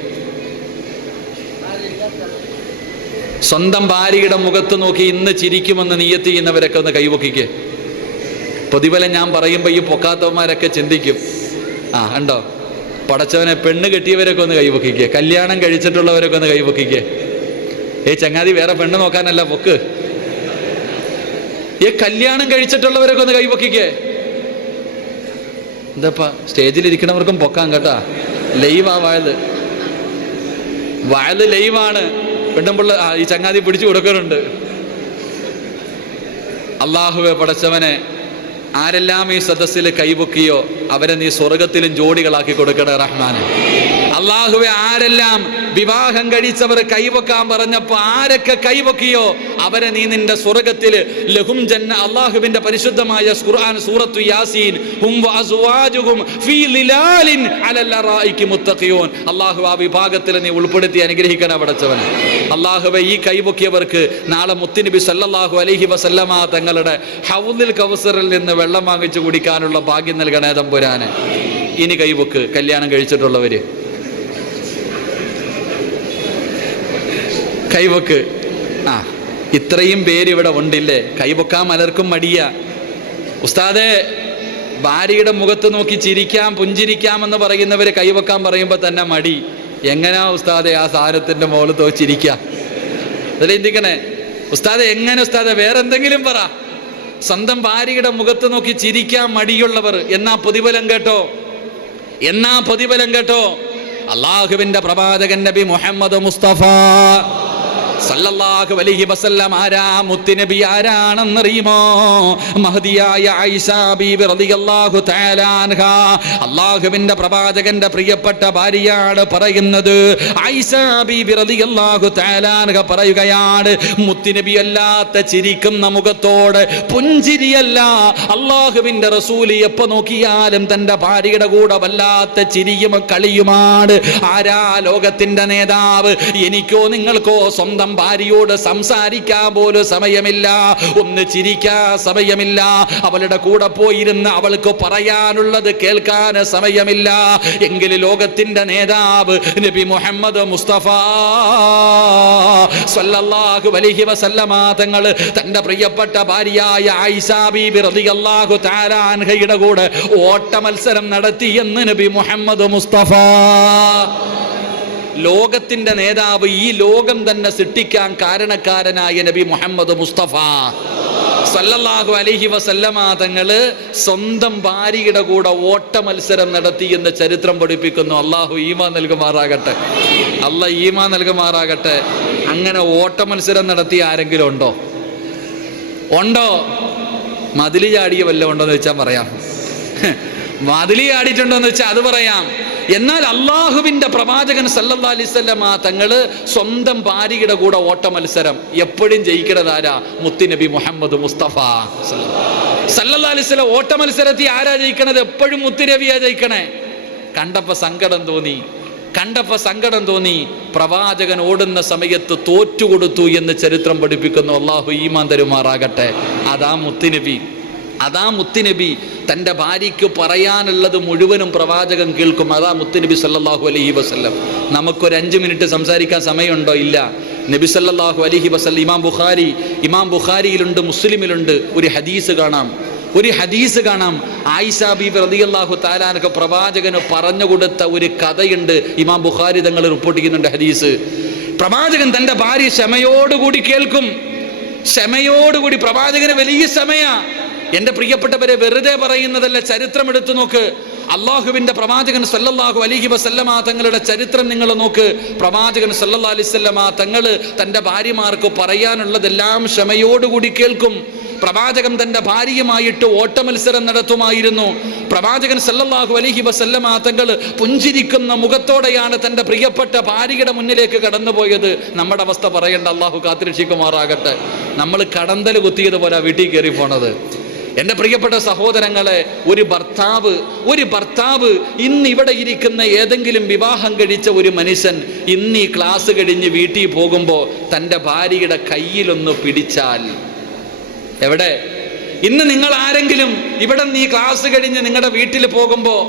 സ്വന്തം ഭാര്യയുടെ മുഖത്ത് നോക്കി ഇന്ന് ചിരിക്കുമെന്ന് നിയ്യത്ത് ചെയ്യുന്നവരൊക്കെ ഒന്ന് കൈവക്കിക്കേ. പ്രതിഫലം ഞാൻ പറയുമ്പോൾ ഈ പൊക്കാത്തവന്മാരൊക്കെ ചിന്തിക്കും, ഉണ്ടോ പടച്ചവനെ, പെണ്ണ് കെട്ടിയവരൊക്കെ ഒന്ന് കൈവക്കിക്കേ. കല്യാണം കഴിച്ചിട്ടുള്ളവരൊക്കെ ഒന്ന് കൈവക്കിക്കേ. ചങ്ങാതി വേറെ പെണ്ണ് നോക്കാനല്ല പൊക്ക്. കല്യാണം കഴിച്ചിട്ടുള്ളവരൊക്കെ ഒന്ന് കൈവക്കിക്കേ. എന്താ സ്റ്റേജിലിരിക്കണവർക്കും പൊക്കാൻ കേട്ടാ, ലൈവാ വയല് ലൈവാണ്. പെണ്ണുമ്പിള്ള ഈ ചങ്ങാതി പിടിച്ചു കൊടുക്കാറുണ്ട്. അള്ളാഹുവെ പടച്ചവനെ, ആരെല്ലാം ഈ സദസ്സിൽ കൈപൊക്കിയോ അവരെ നീ സ്വർഗത്തിലും ജോഡികളാക്കി കൊടുക്കണേ റഹ്മാനെ. അള്ളാഹുവെ, ആരെല്ലാം വിവാഹം കഴിച്ചവർ കൈവക്കാൻ പറഞ്ഞപ്പോ ആരൊക്കെ കൈവക്കിയോ അവരെ നീ നിന്റെ സ്വർഗത്തിൽ ലഹും ജന്ന, അള്ളാഹുവിന്റെ പരിശുദ്ധമായ ഖുർആൻ സൂറത്തു യാസീൻ, ഹും വഅസ്വാജുഹും ഫീ ളിലാലിൻ അലൽ അറായികി മുത്തഖിയൂൻ, അള്ളാഹു ആ വിഭാഗത്തിൽ നീ ഉൾപ്പെടുത്തി അനുഗ്രഹിക്കണം പടച്ചവൻ. അള്ളാഹുവെ, ഈ കൈവക്കിയവർക്ക് നാളെ മുത്തുനബി സല്ലല്ലാഹു അലൈഹി വസല്ലമ തങ്ങളുടെ ഹൗദുൽ കൗസറിൽ നിന്ന് വെള്ളം വാങ്ങിച്ചു കുടിക്കാനുള്ള ഭാഗ്യം നൽകണേ തമ്പുരാനെ. ഇനി കൈവക്ക് കല്യാണം കഴിച്ചിട്ടുള്ളവര് കൈവക്ക്. ഇത്രയും പേര് ഇവിടെ ഉണ്ടില്ലേ, കൈവക്കാൻ പലർക്കും മടിയ. ഉസ്താദേ, ഭാര്യയുടെ മുഖത്ത് നോക്കി ചിരിക്കാം പുഞ്ചിരിക്കാമെന്ന് പറയുന്നവര് കൈവക്കാൻ പറയുമ്പോൾ തന്നെ മടി. എങ്ങനെയാ ഉസ്താദെ ആ സാധനത്തിന്റെ മുകളിൽ തോച്ചിരിക്കുക? അതിൽ ചിന്തിക്കണേ ഉസ്താദെ. എങ്ങനെ ഉസ്താദെ? വേറെന്തെങ്കിലും പറ. സ്വന്തം ഭാര്യയുടെ മുഖത്ത് നോക്കി ചിരിക്കാൻ മടിയുള്ളവർ എന്നാ പ്രതിഫലം കേട്ടോ. അള്ളാഹുവിന്റെ പ്രവാചകൻ നബി മുഹമ്മദ് മുസ്തഫ സല്ലല്ലാഹു അലൈഹി വസല്ലം ആരാ? മുത്തുനബി ആരാണെന്നറിയുമോ? മഹദിയായ ആയിഷ ബീബി റളിയല്ലാഹു തആല അൻഹ, അല്ലാഹുവിന്റെ പ്രവാചകന്റെ പ്രിയപ്പെട്ട ഭാര്യയാണ് പറയുന്നത്. ആയിഷ ബീബി റളിയല്ലാഹു തആല അൻഹ പറയുകയാണ്, മുത്തുനബി അല്ലാത്ത ചിരിക്കുന്ന മുഖത്തോട് പുഞ്ചിരിയല്ല അല്ലാഹുവിന്റെ റസൂൽ എപ്പോ നോക്കിയാലും തന്റെ ഭാര്യയുടെ കൂടെ വല്ലാത്ത ചിരിയും കളിയുമാണ്. ആരാ ലോകത്തിന്റെ നേതാവ്? എനിക്കോ നിങ്ങൾക്കോ സ്വന്തം ഭാര്യയോട് സംസാരിക്കാൻ പോലും സമയമില്ല, ഒന്ന് ചിരിക്കാൻ സമയമില്ല, അവളുടെ കൂടെ പോയിരുന്ന് അവൾക്ക് പറയാനുള്ളത് കേൾക്കാൻ സമയമില്ല. എങ്കിൽ ലോകത്തിന്റെ നേതാവ് നബി മുഹമ്മദ് മുസ്തഫ സല്ലല്ലാഹു അലൈഹി വസല്ലമ തങ്ങൾ തന്റെ പ്രിയപ്പെട്ട ഭാര്യയായ ആയിഷ ബീബി റളിയല്ലാഹു തആല അൻഹയുടെ കൂടെ ഓട്ട മത്സരം നടത്തി എന്ന് നബി മുഹമ്മദ് മുസ്തഫ. ലോകത്തിന്റെ നേതാവ്, ഈ ലോകം തന്നെ സൃഷ്ടിക്കാൻ കാരണക്കാരനായ നബി മുഹമ്മദ് മുസ്തഫ സല്ലല്ലാഹു അലൈഹി വസല്ലമ തങ്ങള് സ്വന്തം ഭാര്യയുടെ കൂടെ ഓട്ട മത്സരം നടത്തി എന്ന് ചരിത്രം പഠിപ്പിക്കുന്നു. അള്ളാഹു ഈമാൻ നൽകുമാറാകട്ടെ. അങ്ങനെ ഓട്ട മത്സരം നടത്തിയ ആരെങ്കിലും ഉണ്ടോ? മതില് ചാടിയ വല്ലതും ഉണ്ടോന്ന് വെച്ചാൽ പറയാം. മതില് ചാടിയിട്ടുണ്ടോന്ന് വെച്ചാൽ അത് പറയാം. എന്നാൽ അള്ളാഹുവിന്റെ പ്രവാചകൻ സല്ലല്ലാഹു അലൈഹി വസല്ലമ തങ്ങള് സ്വന്തം ഭാര്യയുടെ കൂടെ ഓട്ട മത്സരം എപ്പോഴും ജയിക്കണതാരാ? മുത്തുനബി മുഹമ്മദ് മുസ്തഫ സല്ലല്ലാഹു അലൈഹി വസല്ലം. ഓട്ട മത്സരത്തിൽ ആരാ ജയിക്കണത്? എപ്പോഴും മുത്തുനബിയാ ജയിക്കണേ. കണ്ടപ്പോ സങ്കടം തോന്നി. പ്രവാചകൻ ഓടുന്ന സമയത്ത് തോറ്റുകൊടുത്തു എന്ന് ചരിത്രം പഠിപ്പിക്കുന്നു. അള്ളാഹു ഈമാൻ തരുമാറാകട്ടെ. അതാ മുത്തുനബി തൻ്റെ ഭാര്യയ്ക്ക് പറയാനുള്ളത് മുഴുവനും പ്രവാചകൻ കേൾക്കും. അതാ മുത്തുനബി സല്ലല്ലാഹു അലൈഹി വസല്ലം. നമുക്കൊരു 5 മിനിറ്റ് സംസാരിക്കാൻ സമയമുണ്ടോ? ഇല്ല. നബി സല്ലല്ലാഹു അലൈഹി വസല്ലം ഇമാം ബുഖാരിയിലുണ്ട്, മുസ്ലിമിലുണ്ട് ഒരു ഹദീസ് കാണാം. ആയിഷ ബീബി റളിയല്ലാഹു തആല അൻഹ പ്രവാചകന് പറഞ്ഞു കൊടുത്ത ഒരു കഥയുണ്ട്. ഇമാം ബുഖാരി തങ്ങൾ റിപ്പോർട്ട് ചെയ്യുന്നുണ്ട് ഹദീസ്. പ്രവാചകൻ തൻ്റെ ഭാര്യ ക്ഷമയോടുകൂടി കേൾക്കും. പ്രവാചകന് വലിയ ക്ഷമയാ. എൻ്റെ പ്രിയപ്പെട്ടവരെ, വെറുതെ പറയുന്നതല്ല, ചരിത്രം എടുത്തു നോക്ക്. അള്ളാഹുവിൻ്റെ പ്രവാചകൻ സല്ലല്ലാഹു അലൈഹി വസല്ലമ തങ്ങളുടെ ചരിത്രം നിങ്ങൾ നോക്ക്. പ്രവാചകൻ സല്ലല്ലാഹു അലൈഹി വസല്ലമ തങ്ങൾ തൻ്റെ ഭാര്യമാർക്ക് പറയാനുള്ളതെല്ലാം ക്ഷമയോടുകൂടി കേൾക്കും. പ്രവാചകൻ തൻ്റെ ഭാര്യയുമായിട്ട് ഓട്ടമത്സരം നടത്തുമായിരുന്നു. പ്രവാചകൻ സല്ലല്ലാഹു അലൈഹി വസല്ലമ തങ്ങൾ പുഞ്ചിരിക്കുന്ന മുഖത്തോടെയാണ് തൻ്റെ പ്രിയപ്പെട്ട ഭാര്യയുടെ മുന്നിലേക്ക് കടന്നുപോയത്. നമ്മുടെ അവസ്ഥ പറയേണ്ട, അള്ളാഹു കാത്തിരക്ഷിക്കുമാറാകട്ടെ. നമ്മൾ കടന്തൽ കുത്തിയതുപോലെ വീട്ടിൽ കയറി പോണത്. എൻ്റെ പ്രിയപ്പെട്ട സഹോദരങ്ങളെ, ഒരു ഭർത്താവ് ഇന്ന് ഇവിടെ ഇരിക്കുന്ന ഏതെങ്കിലും വിവാഹം കഴിച്ച ഒരു മനുഷ്യൻ ഇന്ന് ഈ ക്ലാസ് കഴിഞ്ഞ് വീട്ടിൽ പോകുമ്പോൾ തൻ്റെ ഭാര്യയുടെ കയ്യിലൊന്ന് പിടിച്ചാൽ, എവിടെ ഇന്ന് നിങ്ങൾ ആരെങ്കിലും ഇവിടെ നീ ക്ലാസ് കഴിഞ്ഞ് നിങ്ങളുടെ വീട്ടിൽ പോകുമ്പോൾ,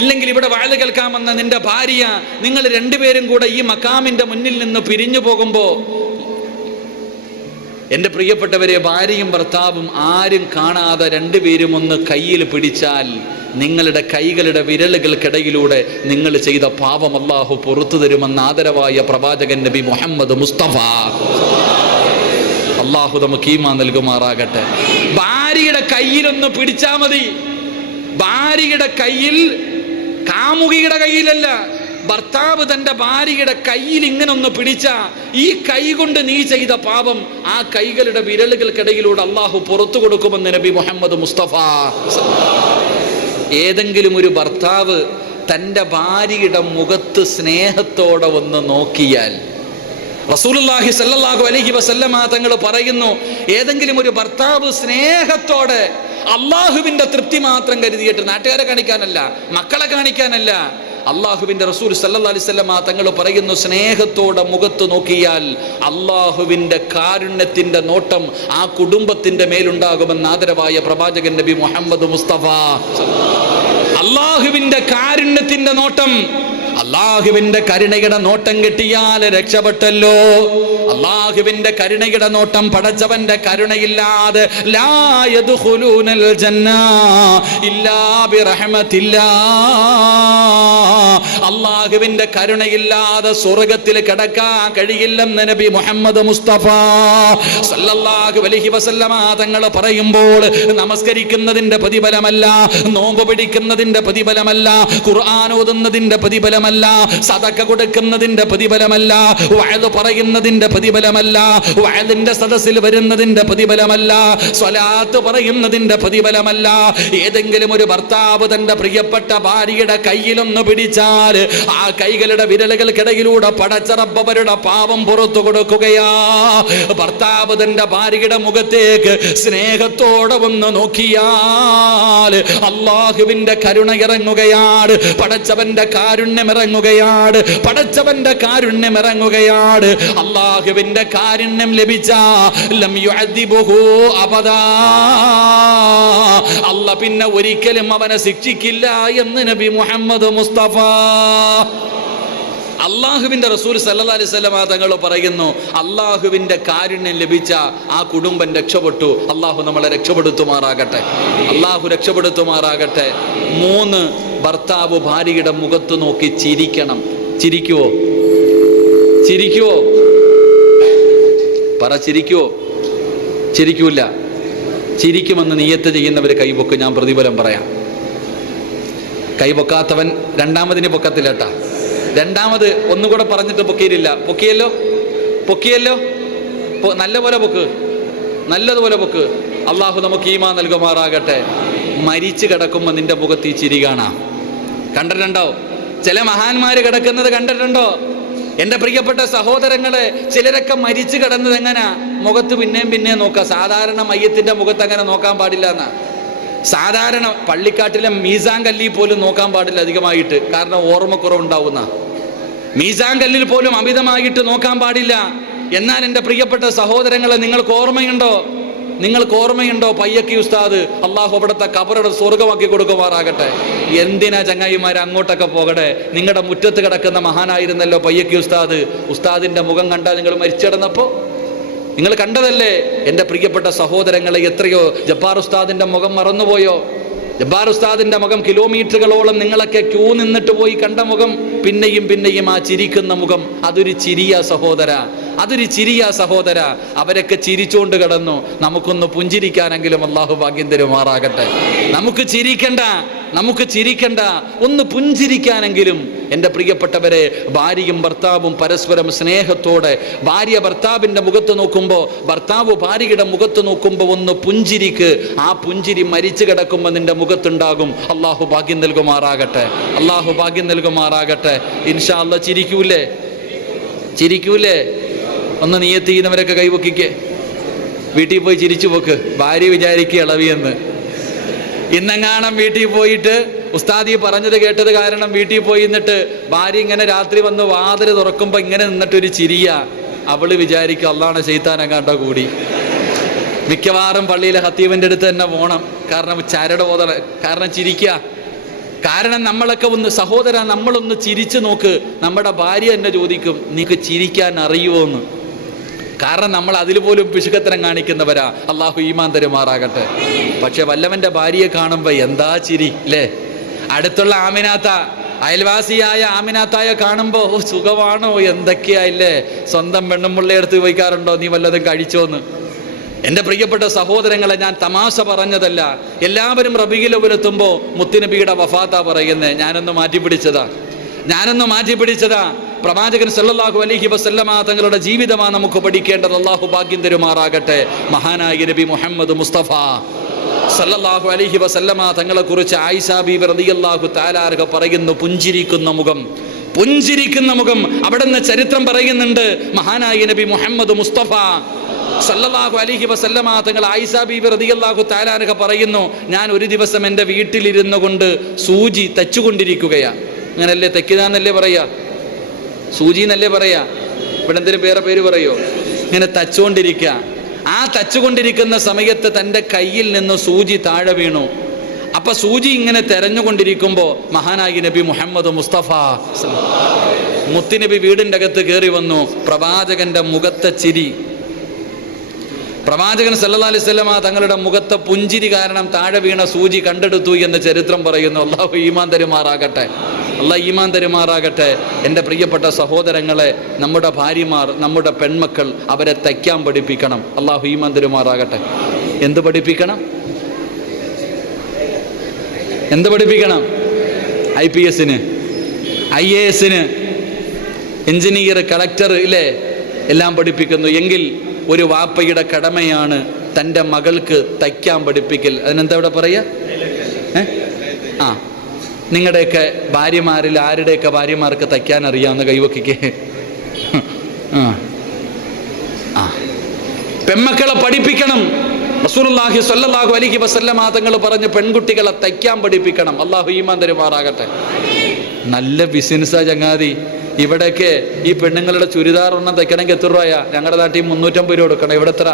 ഇല്ലെങ്കിൽ ഇവിടെ വാഴ കേൾക്കാമെന്ന നിന്റെ ഭാര്യ, നിങ്ങൾ രണ്ടുപേരും കൂടെ ഈ മക്കാമിന്റെ മുന്നിൽ നിന്ന് പിരിഞ്ഞു പോകുമ്പോൾ, എൻ്റെ പ്രിയപ്പെട്ടവരെ, ഭാര്യയും ഭർത്താവും ആരും കാണാതെ രണ്ടുപേരും ഒന്ന് കയ്യിൽ പിടിച്ചാൽ നിങ്ങളുടെ കൈകളുടെ വിരലുകൾക്കിടയിലൂടെ നിങ്ങൾ ചെയ്ത പാപം അല്ലാഹു പുറത്തു തരുമെന്ന് ആദരവായ പ്രവാചകൻ നബി മുഹമ്മദ് മുസ്തഫ. അല്ലാഹു നമുക്ക് ഈമാൻ നൽകുമാറാകട്ടെ. ഭാര്യയുടെ കയ്യിലൊന്ന് പിടിച്ചാൽ മതി. ഭാര്യയുടെ കയ്യിൽ, കാമുകിയുടെ കയ്യിലല്ല, ഭർത്താവ് തന്റെ ഭാര്യയുടെ കയ്യിൽ ഇങ്ങനെ ഒന്ന് പിടിച്ച ഈ കൈ കൊണ്ട് നീ ചെയ്ത പാപം ആ കൈകളുടെ വിരലുകൾക്കിടയിലൂടെ അള്ളാഹു പുറത്തു കൊടുക്കുമെന്ന് നബി മുഹമ്മദ് മുസ്തഫ. ഏതെങ്കിലും ഒരു ഭർത്താവ് തൻ്റെ ഭാര്യയുടെ മുഖത്ത് സ്നേഹത്തോടെ ഒന്ന് നോക്കിയാൽ, റസൂലുള്ളാഹി സ്വല്ലല്ലാഹു അലൈഹി വസല്ലമ തങ്ങൾ പറയുന്നു, ഏതെങ്കിലും ഒരു ഭർത്താവ് സ്നേഹത്തോടെ അള്ളാഹുവിന്റെ തൃപ്തി മാത്രം കരുതിയിട്ട്, നാട്ടുകാരെ കാണിക്കാനല്ല, മക്കളെ കാണിക്കാനല്ല, അള്ളാഹുവിന്റെ റസൂൽ സല്ലല്ലാഹു അലൈഹി വസല്ലമ തങ്ങൾ പറയുന്നു, സ്നേഹത്തോടെ മുഖത്ത് നോക്കിയാൽ അള്ളാഹുവിന്റെ കാരുണ്യത്തിന്റെ നോട്ടം ആ കുടുംബത്തിന്റെ മേലുണ്ടാകുമെന്ന് ആദരവായ പ്രവാചകൻ നബി മുഹമ്മദ് മുസ്തഫ. അള്ളാഹുവിന്റെ കാരുണ്യത്തിന്റെ നോട്ടം, അള്ളാഹുവിന്റെ കരുണയുടെ നോട്ടം കിട്ടിയാൽ രക്ഷപ്പെട്ടല്ലോ. അള്ളാഹുവിന്റെ കരുണയുടെ നോട്ടം, പടച്ചവന്റെ കരുണയില്ലാതെ ലാ യദ്ഖുലൂനൽ ജന്ന ഇല്ലാ ബിറഹ്മത്തില്ലാ, അള്ളാഹുവിന്റെ കരുണയില്ലാതെ സ്വർഗ്ഗത്തിൽ കിടക്കാൻ കഴിയില്ലെന്ന് നബി മുഹമ്മദ് മുസ്തഫ സല്ലല്ലാഹു അലൈഹി വസല്ലമ തങ്ങൾ പറയുമ്പോൾ, നമസ്കരിക്കുന്നതിന്റെ പ്രതിഫലമല്ല, നോമ്പ് പിടിക്കുന്നതിന്റെ പ്രതിഫലമല്ല, ഖുർആൻ ഓതുന്നതിന്റെ പ്രതിഫലമല്ല, സദഖ കൊടുക്കുന്നതിന്റെ പ്രതിഫലമല്ല, വഅദ് പറയുന്നതിന്റെ പ്രതിഫലമല്ല, വഅദിന്റെ സദസ്സിൽ വരുന്നതിന്റെ പ്രതിഫലമല്ല, സ്വലാത്ത് പറയുന്നതിന്റെ പ്രതിഫലമല്ല. ഏതെങ്കിലും ഒരു ഭർത്താവ് തന്റെ പ്രിയപ്പെട്ട ഭാര്യയുടെ കയ്യിലൊന്ന് പിടിച്ചാൽ ആ കൈകളുടെ വിരലുകൾക്കിടയിലൂടെ പടച്ച റബ്ബ് അവരുടെ പാപം പുറത്തു കൊടുക്കുകയാ. ഭർത്താവ് തന്റെ ഭാര്യയുടെ മുഖത്തേക്ക് സ്നേഹത്തോടെ ഒന്ന് നോക്കിയാൽ അള്ളാഹുവിന്റെ കരുണ ഇറങ്ങുകയാണ്, പടച്ചവന്റെ കാരുണ്യം ഇറങ്ങുകയാണ്, പടച്ചവന്റെ കാരുണ്യം ഇറങ്ങുകയാണ്. അള്ളാഹുവിന്റെ കാരുണ്യം ലഭിച്ച ലം യുഅദ്ദിബുഹു അബദാ, അല്ലാഹ് പിന്നെ ഒരിക്കലും അവനെ ശിക്ഷിക്കില്ല എന്ന് നബി മുഹമ്മദ് മുസ്തഫ. അള്ളാഹുവിന്റെ റസൂൽ സല്ലല്ലാഹു അലൈഹി വസല്ലം തങ്ങൾ പറയുന്നു, അള്ളാഹുവിന്റെ കാരുണ്യം ലഭിച്ച ആ കുടുംബം രക്ഷപ്പെട്ടു. അള്ളാഹു നമ്മളെ രക്ഷപ്പെടുത്തുമാറാകട്ടെ, അള്ളാഹു രക്ഷപ്പെടുത്തുമാറാകട്ടെ. 3, ഭർത്താവ് ഭാര്യയുടെ മുഖത്ത് നോക്കി ചിരിക്കണം. ചിരിക്കുവോ? ചിരിക്കുവോ? പറ, ചിരിക്കുവോ? ചിരിക്കൂല. ചിരിക്കുമെന്ന് നിയ്യത്ത് ചെയ്യുന്നവർ കൈപൊക്ക്, ഞാൻ പ്രതിഫലം പറയാം. കൈപൊക്കാത്തവൻ രണ്ടാമതിന് പൊക്കത്തില്ലട്ടാ. രണ്ടാമത് ഒന്നുകൂടെ പറഞ്ഞിട്ട് പൊക്കിയില്ല. പൊക്കിയല്ലോ, പൊക്കിയല്ലോ, നല്ലപോലെ പൊക്ക്, നല്ലതുപോലെ പൊക്ക്. അള്ളാഹു നമുക്ക് ഈമാൻ നൽകുമാറാകട്ടെ. മരിച്ചു കിടക്കുമ്പോൾ നിന്റെ മുഖത്ത് ഈ ചിരി കാണാം. കണ്ടിട്ടുണ്ടോ? ചില മഹാന്മാര് കിടക്കുന്നത് കണ്ടിട്ടുണ്ടോ? എൻ്റെ പ്രിയപ്പെട്ട സഹോദരങ്ങളെ, ചിലരൊക്കെ മരിച്ചു കിടന്നത് എങ്ങനാ? മുഖത്ത് പിന്നെയും പിന്നെയും നോക്കാം. സാധാരണ മയ്യത്തിന്റെ മുഖത്ത് അങ്ങനെ നോക്കാൻ പാടില്ല എന്നാ. സാധാരണ പള്ളിക്കാട്ടിലെ മീസാൻ കല്ലിൽ പോലും നോക്കാൻ പാടില്ല അധികമായിട്ട്, കാരണം ഓർമ്മക്കുറവുണ്ടാവുന്ന. മീസാൻ കല്ലിൽ പോലും അമിതമായിട്ട് നോക്കാൻ പാടില്ല. എന്നാൽ എൻ്റെ പ്രിയപ്പെട്ട സഹോദരങ്ങളെ, നിങ്ങൾക്ക് ഓർമ്മയുണ്ടോ? നിങ്ങൾക്ക് ഓർമ്മയുണ്ടോ പയ്യക്കി ഉസ്താദ്? അള്ളാഹു അവിടുത്തെ കബറുടെ സ്വർഗമാക്കി കൊടുക്കുമാറാകട്ടെ. എന്തിനാ ചങ്ങായിമാരെ അങ്ങോട്ടൊക്കെ പോകട്ടെ? നിങ്ങളുടെ മുറ്റത്ത് കിടക്കുന്ന മഹാനായിരുന്നല്ലോ പയ്യക്കി ഉസ്താദ്. ഉസ്താദിന്റെ മുഖം കണ്ടാൽ നിങ്ങൾ മരിച്ചിടന്നപ്പോൾ നിങ്ങൾ കണ്ടതല്ലേ? എൻ്റെ പ്രിയപ്പെട്ട സഹോദരങ്ങളെ, എത്രയോ ജബ്ബാർ ഉസ്താദിന്റെ മുഖം മറന്നുപോയോ? ജബ്ബാർ ഉസ്താദിന്റെ മുഖം കിലോമീറ്ററുകളോളം നിങ്ങളൊക്കെ ക്യൂ നിന്നിട്ട് പോയി കണ്ട മുഖം, പിന്നെയും പിന്നെയും ആ ചിരിക്കുന്ന മുഖം, അതൊരു ചിരിയ സഹോദര, അതൊരു ചിരിയ സഹോദര. അവരൊക്കെ ചിരിച്ചുകൊണ്ട് കിടന്നു. നമുക്കൊന്ന് പുഞ്ചിരിക്കാനെങ്കിലും അള്ളാഹു ഭാഗ്യം തരുമാറാകട്ടെ. നമുക്ക് ചിരിക്കണ്ട, നമുക്ക് ചിരിക്കണ്ട, ഒന്ന് പുഞ്ചിരിക്കാനെങ്കിലും. എൻ്റെ പ്രിയപ്പെട്ടവരെ, ഭാര്യയും ഭർത്താവും പരസ്പരം സ്നേഹത്തോടെ, ഭാര്യ ഭർത്താവിൻ്റെ മുഖത്ത് നോക്കുമ്പോൾ, ഭർത്താവ് ഭാര്യയുടെ മുഖത്ത് നോക്കുമ്പോൾ ഒന്ന് പുഞ്ചിരിക്ക്. ആ പുഞ്ചിരി മരിച്ചു കിടക്കുമ്പോൾ നിന്റെ മുഖത്തുണ്ടാകും. അള്ളാഹു ഭാഗ്യം നൽകുമാറാകട്ടെ, അള്ളാഹു ഭാഗ്യം നൽകുമാറാകട്ടെ. ഇൻഷാ അല്ലാഹ് ചിരിക്കൂലേ? ചിരിക്കൂലേ? ഒന്ന് നിയ്യത്ത് ചെയ്യുന്നവരൊക്കെ കൈവക്കിക്ക്. വീട്ടിൽ പോയി ചിരിച്ചു പോക്ക്. ഭാര്യ വിചാരിക്കുക ഇളവിയെന്ന്. ഇന്നെങ്ങാണം വീട്ടിൽ പോയിട്ട് ഉസ്താദി പറഞ്ഞത് കേട്ടത് കാരണം വീട്ടിൽ പോയി നിന്നിട്ട് ഭാര്യ ഇങ്ങനെ രാത്രി വന്ന് വാതിൽ തുറക്കുമ്പോൾ ഇങ്ങനെ നിന്നിട്ടൊരു ചിരിയ, അവള് വിചാരിക്കുക അള്ളാണ് ശൈത്താനെങ്ങാണ്ടോ കൂടി. മിക്കവാറും പള്ളിയിലെ ഹത്തീബിൻ്റെ അടുത്ത് തന്നെ പോകണം. കാരണം ചരട് ഓതണ, കാരണം ചിരിക്കുക. കാരണം നമ്മളൊക്കെ ഒന്ന്, സഹോദര, നമ്മളൊന്ന് ചിരിച്ചു നോക്ക്. നമ്മുടെ ഭാര്യ എന്നെ ചോദിക്കും, നീക്ക് ചിരിക്കാൻ അറിയുമോ എന്ന്. കാരണം നമ്മൾ അതിൽ പോലും പിശുക്കത്തരം കാണിക്കുന്നവരാ. അള്ളാഹു ഈമാൻ തരുമാറാകട്ടെ. പക്ഷെ വല്ലവന്റെ ഭാര്യയെ കാണുമ്പോൾ എന്താ ചിരി അല്ലേ? അടുത്തുള്ള ആമിനാത്ത, അയൽവാസിയായ ആമിനാത്തായ കാണുമ്പോൾ സുഖമാണോ, എന്തൊക്കെയാ ഇല്ലേ? സ്വന്തം പെണ്ണുമ്പിള്ളയെടുത്ത് ചോദിക്കാറുണ്ടോ നീ വല്ലതും കഴിച്ചോന്ന്? എൻ്റെ പ്രിയപ്പെട്ട സഹോദരങ്ങളെ, ഞാൻ തമാശ പറഞ്ഞതല്ല. എല്ലാവരും റബീഉൽ അവ്വൽ എത്തുമ്പോൾ മുത്തുനബിയുടെ വഫാത്താ പറയുന്നത്. ഞാനൊന്ന് മാറ്റിപ്പിടിച്ചതാ. പ്രവാചകൻ സല്ലല്ലാഹു അലൈഹി വസല്ലമ തങ്ങളുടെ ജീവിതമാണ് നമുക്ക് പഠിക്കേണ്ടത്. അല്ലാഹു ഭാഗ്യം തരുമാറാകട്ടെ. മഹാനായ നബി മുഹമ്മദ് മുസ്തഫ സല്ലല്ലാഹു അലൈഹി വസല്ലമ തങ്ങളെ കുറിച്ച് ആയിഷ ബീബി റളിയല്ലാഹു തആല അൻഹ പറയുന്നു, പുഞ്ചിരിക്കുന്ന മുഖം. അവിടുന്ന് ചരിത്രം പറയുന്നുണ്ട്. മഹാനായ നബി മുഹമ്മദ് മുസ്തഫ സല്ലല്ലാഹു അലൈഹി വസല്ലമ തങ്ങൾ ആയിഷ ബീബി റളിയല്ലാഹു തആല അൻഹ പറയുന്നു, ഞാൻ ഒരു ദിവസം എൻ്റെ വീട്ടിലിരുന്നു കൊണ്ട് സൂചി തച്ചുകൊണ്ടിരിക്കുകയാണ്. അങ്ങനല്ലേ, തെക്കിതാന്നല്ലേ പറയാ, സൂചി എന്നല്ലേ പറയാ, ഇവിടെ എന്തെങ്കിലും വേറെ പേര് പറയോ? ഇങ്ങനെ തച്ചുകൊണ്ടിരിക്കുക. ആ തച്ചുകൊണ്ടിരിക്കുന്ന സമയത്ത് തൻ്റെ കയ്യിൽ നിന്ന് സൂചി താഴെ വീണു. അപ്പൊ സൂചി ഇങ്ങനെ തെരഞ്ഞുകൊണ്ടിരിക്കുമ്പോൾ മഹാനായ നബി മുഹമ്മദ് മുസ്തഫ മുത്തുനബി വീടിൻ്റെ അകത്ത് കയറി വന്നു. പ്രവാചകന്റെ മുഖത്തെ ചിരി, പ്രവാചകൻ സല്ലല്ലാഹു അലൈഹി വസല്ലമ തങ്ങളുടെ മുഖത്തെ പുഞ്ചിരി കാരണം താഴെ വീണ സൂചി കണ്ടെടുത്തു എന്ന് ചരിത്രം പറയുന്നു. അല്ലാഹു ഈമാൻ തരുമാറാകട്ടെ. എൻ്റെ പ്രിയപ്പെട്ട സഹോദരങ്ങളെ, നമ്മുടെ ഭാര്യമാർ, നമ്മുടെ പെൺമക്കൾ, അവരെ തയ്ക്കാൻ പഠിപ്പിക്കണം. അല്ലാഹു ഈമാൻ തരുമാറാകട്ടെ. എന്ത് പഠിപ്പിക്കണം? IPSന്, IASന്, എഞ്ചിനീയർ, കളക്ടർ ഇല്ലേ, എല്ലാം പഠിപ്പിക്കുന്നു. എങ്കിൽ ഒരു വാപ്പയുടെ കടമയാണ് തൻ്റെ മകൾക്ക് തയ്ക്കാൻ പഠിപ്പിക്കൽ. അതിനെന്താ ഇവിടെ പറയുക? നിങ്ങളുടെയൊക്കെ ഭാര്യമാരിൽ ആരുടെയൊക്കെ ഭാര്യമാർക്ക് തയ്ക്കാൻ അറിയാവുന്ന കൈവക്കിക്ക്? പെൺമക്കളെ പഠിപ്പിക്കണം. റസൂലുള്ളാഹി സ്വല്ലല്ലാഹു അലൈഹി വസല്ലമ തങ്ങൾ പറഞ്ഞു, പെൺകുട്ടികളെ തയ്ക്കാൻ പഠിപ്പിക്കണം. അല്ലാഹു ഈമാൻ തരുമാറാകട്ടെ. നല്ല ബിസിനസ്സാ ചങ്ങാതി. ഇവിടെയൊക്കെ ഈ പെണ്ണുങ്ങളുടെ ചുരിദാർ ഒന്നും തയ്ക്കണമെങ്കിൽ എത്ര രൂപയാ? ഞങ്ങളുടെ നാട്ടിൽ 350 രൂപ കൊടുക്കണം. ഇവിടെ എത്ര?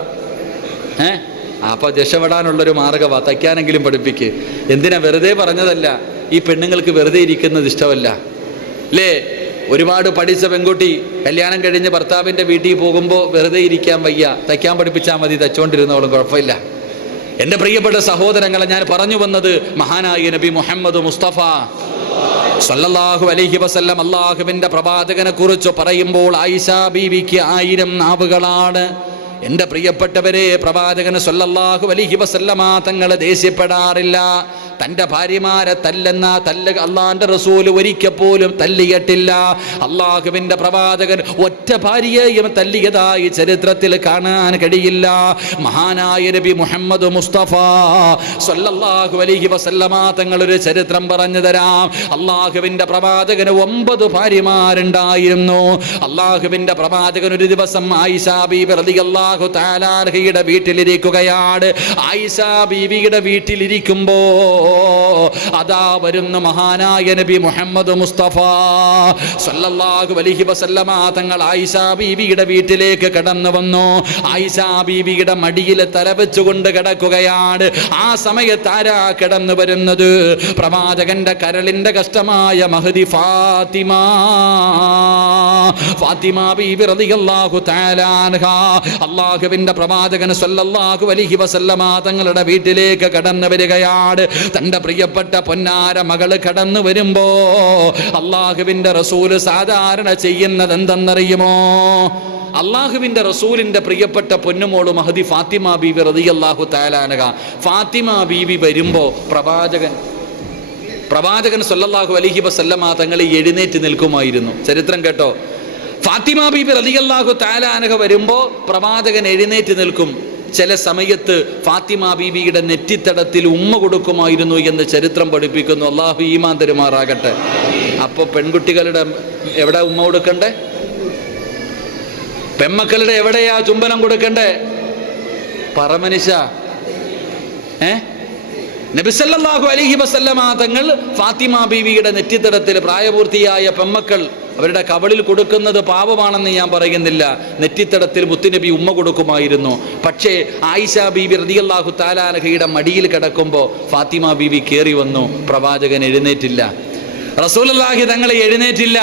അപ്പോൾ രക്ഷപ്പെടാനുള്ളൊരു മാർഗമാണ്, തയ്ക്കാനെങ്കിലും പഠിപ്പിക്ക്. എന്തിനാ? വെറുതെ പറഞ്ഞതല്ല. ഈ പെണ്ണുങ്ങൾക്ക് വെറുതെ ഇരിക്കുന്നത് ഇഷ്ടമല്ല അല്ലേ? ഒരുപാട് പഠിച്ച പെൺകുട്ടി കല്യാണം കഴിഞ്ഞ് ഭർത്താവിൻ്റെ വീട്ടിൽ പോകുമ്പോൾ വെറുതെ ഇരിക്കാൻ വയ്യ, തയ്ക്കാൻ പഠിപ്പിച്ചാൽ മതി, തയ്ച്ചുകൊണ്ടിരുന്നോളും, കുഴപ്പമില്ല. എൻ്റെ പ്രിയപ്പെട്ട സഹോദരങ്ങളെ, ഞാൻ പറഞ്ഞു വന്നത് മഹാനായ നബി മുഹമ്മദ് മുസ്തഫ സല്ലല്ലാഹു അലൈഹി വസല്ലം അല്ലാഹുവിൻ്റെ പ്രവാചകനെ കുറിച്ച് പറയുമ്പോൾ ആയിഷ ബീവിക്ക് 1000 നാവുകളാണ്. എൻ്റെ പ്രിയപ്പെട്ടവരെ, പ്രവാചകന് സല്ലല്ലാഹു അലൈഹി വസല്ലമ തങ്ങളെ ദേഷ്യപ്പെടാറില്ല. തൻ്റെ ഭാര്യമാരെ അള്ളാന്റെ റസൂൽ ഒരിക്കൽ പോലും തല്ലിയിട്ടില്ല. അള്ളാഹുവിൻ്റെ പ്രവാചകൻ ഒറ്റ ഭാര്യയെയും തല്ലിയതായി ചരിത്രത്തിൽ കാണാൻ കഴിയില്ല. മഹാനായ നബി മുഹമ്മദ് മുസ്തഫ സല്ലല്ലാഹു അലൈഹി വസല്ലമ തങ്ങളൊരു ചരിത്രം പറഞ്ഞു തരാം. അള്ളാഹുവിൻ്റെ പ്രവാചകന് 9 ഭാര്യമാരുണ്ടായിരുന്നു. അള്ളാഹുവിൻ്റെ പ്രവാചകൻ ഒരു ദിവസം ആയിഷ ബീബി റളിയല്ലാഹു തആല അൻഹയുടെ വീട്ടിലിരിക്കുകയാണ്. ആയിഷ ബീവിയുടെ വീട്ടിലിരിക്കുമ്പോ അതാ വരുന്ന മഹാനായ നബി മുഹമ്മദ് മുസ്തഫ സല്ലല്ലാഹു അലൈഹി വസല്ലമ തങ്ങൾ ആയിഷ ബീവിയുടെ വീട്ടിലേക്ക് കടന്നു വന്നു. ആയിഷ ബീവിയുടെ മടിയിൽ തലവെച്ചുകൊണ്ട് കിടക്കുകയാണ്. ആ സമയത്ത് ആരാ കിടന്നു വരുന്നത്? പ്രവാചകന്റെ കരളിന്റെ കഷ്ടമായ മഹദി ഫാത്തിമ ബീബി റളിയല്ലാഹു തആല അൻഹ. അല്ലാഹുവിന്റെ പ്രവാചകൻ സല്ലല്ലാഹു അലൈഹി വസല്ലമ തങ്ങളുടെ വീട്ടിലേക്ക് കടന്നു വരികയാണ്. തൻ്റെ പ്രിയപ്പെട്ട പൊന്നാര മകള് കടന്നു വരുമ്പോ അള്ളാഹുവിൻ്റെ റസൂല് സാധാരണ ചെയ്യുന്നത് എന്തെന്നറിയുമോ? അള്ളാഹുവിൻ്റെ റസൂലിൻ്റെ പ്രിയപ്പെട്ട പൊന്നുമോള് മഹദി ഫാത്തിമ ബീവി റളിയല്ലാഹു തആല അൻഹ. ഫാത്തിമ ബീവി വരുമ്പോ പ്രവാചകൻ സല്ലല്ലാഹു അലൈഹി വസല്ലമ തങ്ങൾ എഴുന്നേറ്റ് നിൽക്കുമായിരുന്നു. ചരിത്രം കേട്ടോ. ഫാത്തിമ ബീബി റളിയല്ലാഹു തആല അൻഹ വരുമ്പോ പ്രവാചകൻ എഴുന്നേറ്റ് നിൽക്കും. ചില സമയത്ത് ഫാത്തിമ ബീവിയുടെ നെറ്റിത്തടത്തിൽ ഉമ്മ കൊടുക്കുമായിരുന്നു എന്ന് ചരിത്രം പഠിപ്പിക്കുന്നു. അല്ലാഹു ഈമാൻ തരുമാറാകട്ടെ. അപ്പോൾ പെൺകുട്ടികളുടെ എവിടെ ഉമ്മ കൊടുക്കണ്ടേ? പെൺമക്കളുടെ എവിടെയാ ചുംബനം കൊടുക്കണ്ടേ? പറമനിശ നബി സല്ലല്ലാഹു അലൈഹി വസല്ലമ തങ്ങൾ ഫാത്തിമ ബീവിയുടെ നെറ്റിത്തടത്തിൽ പ്രായപൂർത്തിയായ പെൺമക്കൾ അവരുടെ കവളിൽ കൊടുക്കുന്നത് പാപമാണെന്ന് ഞാൻ പറയുന്നില്ല. നെറ്റിത്തടത്തിൽ മുത്തുനബി ഉമ്മ കൊടുക്കുമായിരുന്നു. പക്ഷേ ആയിഷ ബീബി റളിയല്ലാഹു തആല അൻഹയുടെ മടിയിൽ കിടക്കുമ്പോൾ ഫാത്തിമ ബീവി കയറി വന്നു. പ്രവാചകൻ എഴുന്നേറ്റില്ല. റസൂലുള്ളാഹി തങ്ങളെ എഴുന്നേറ്റില്ല.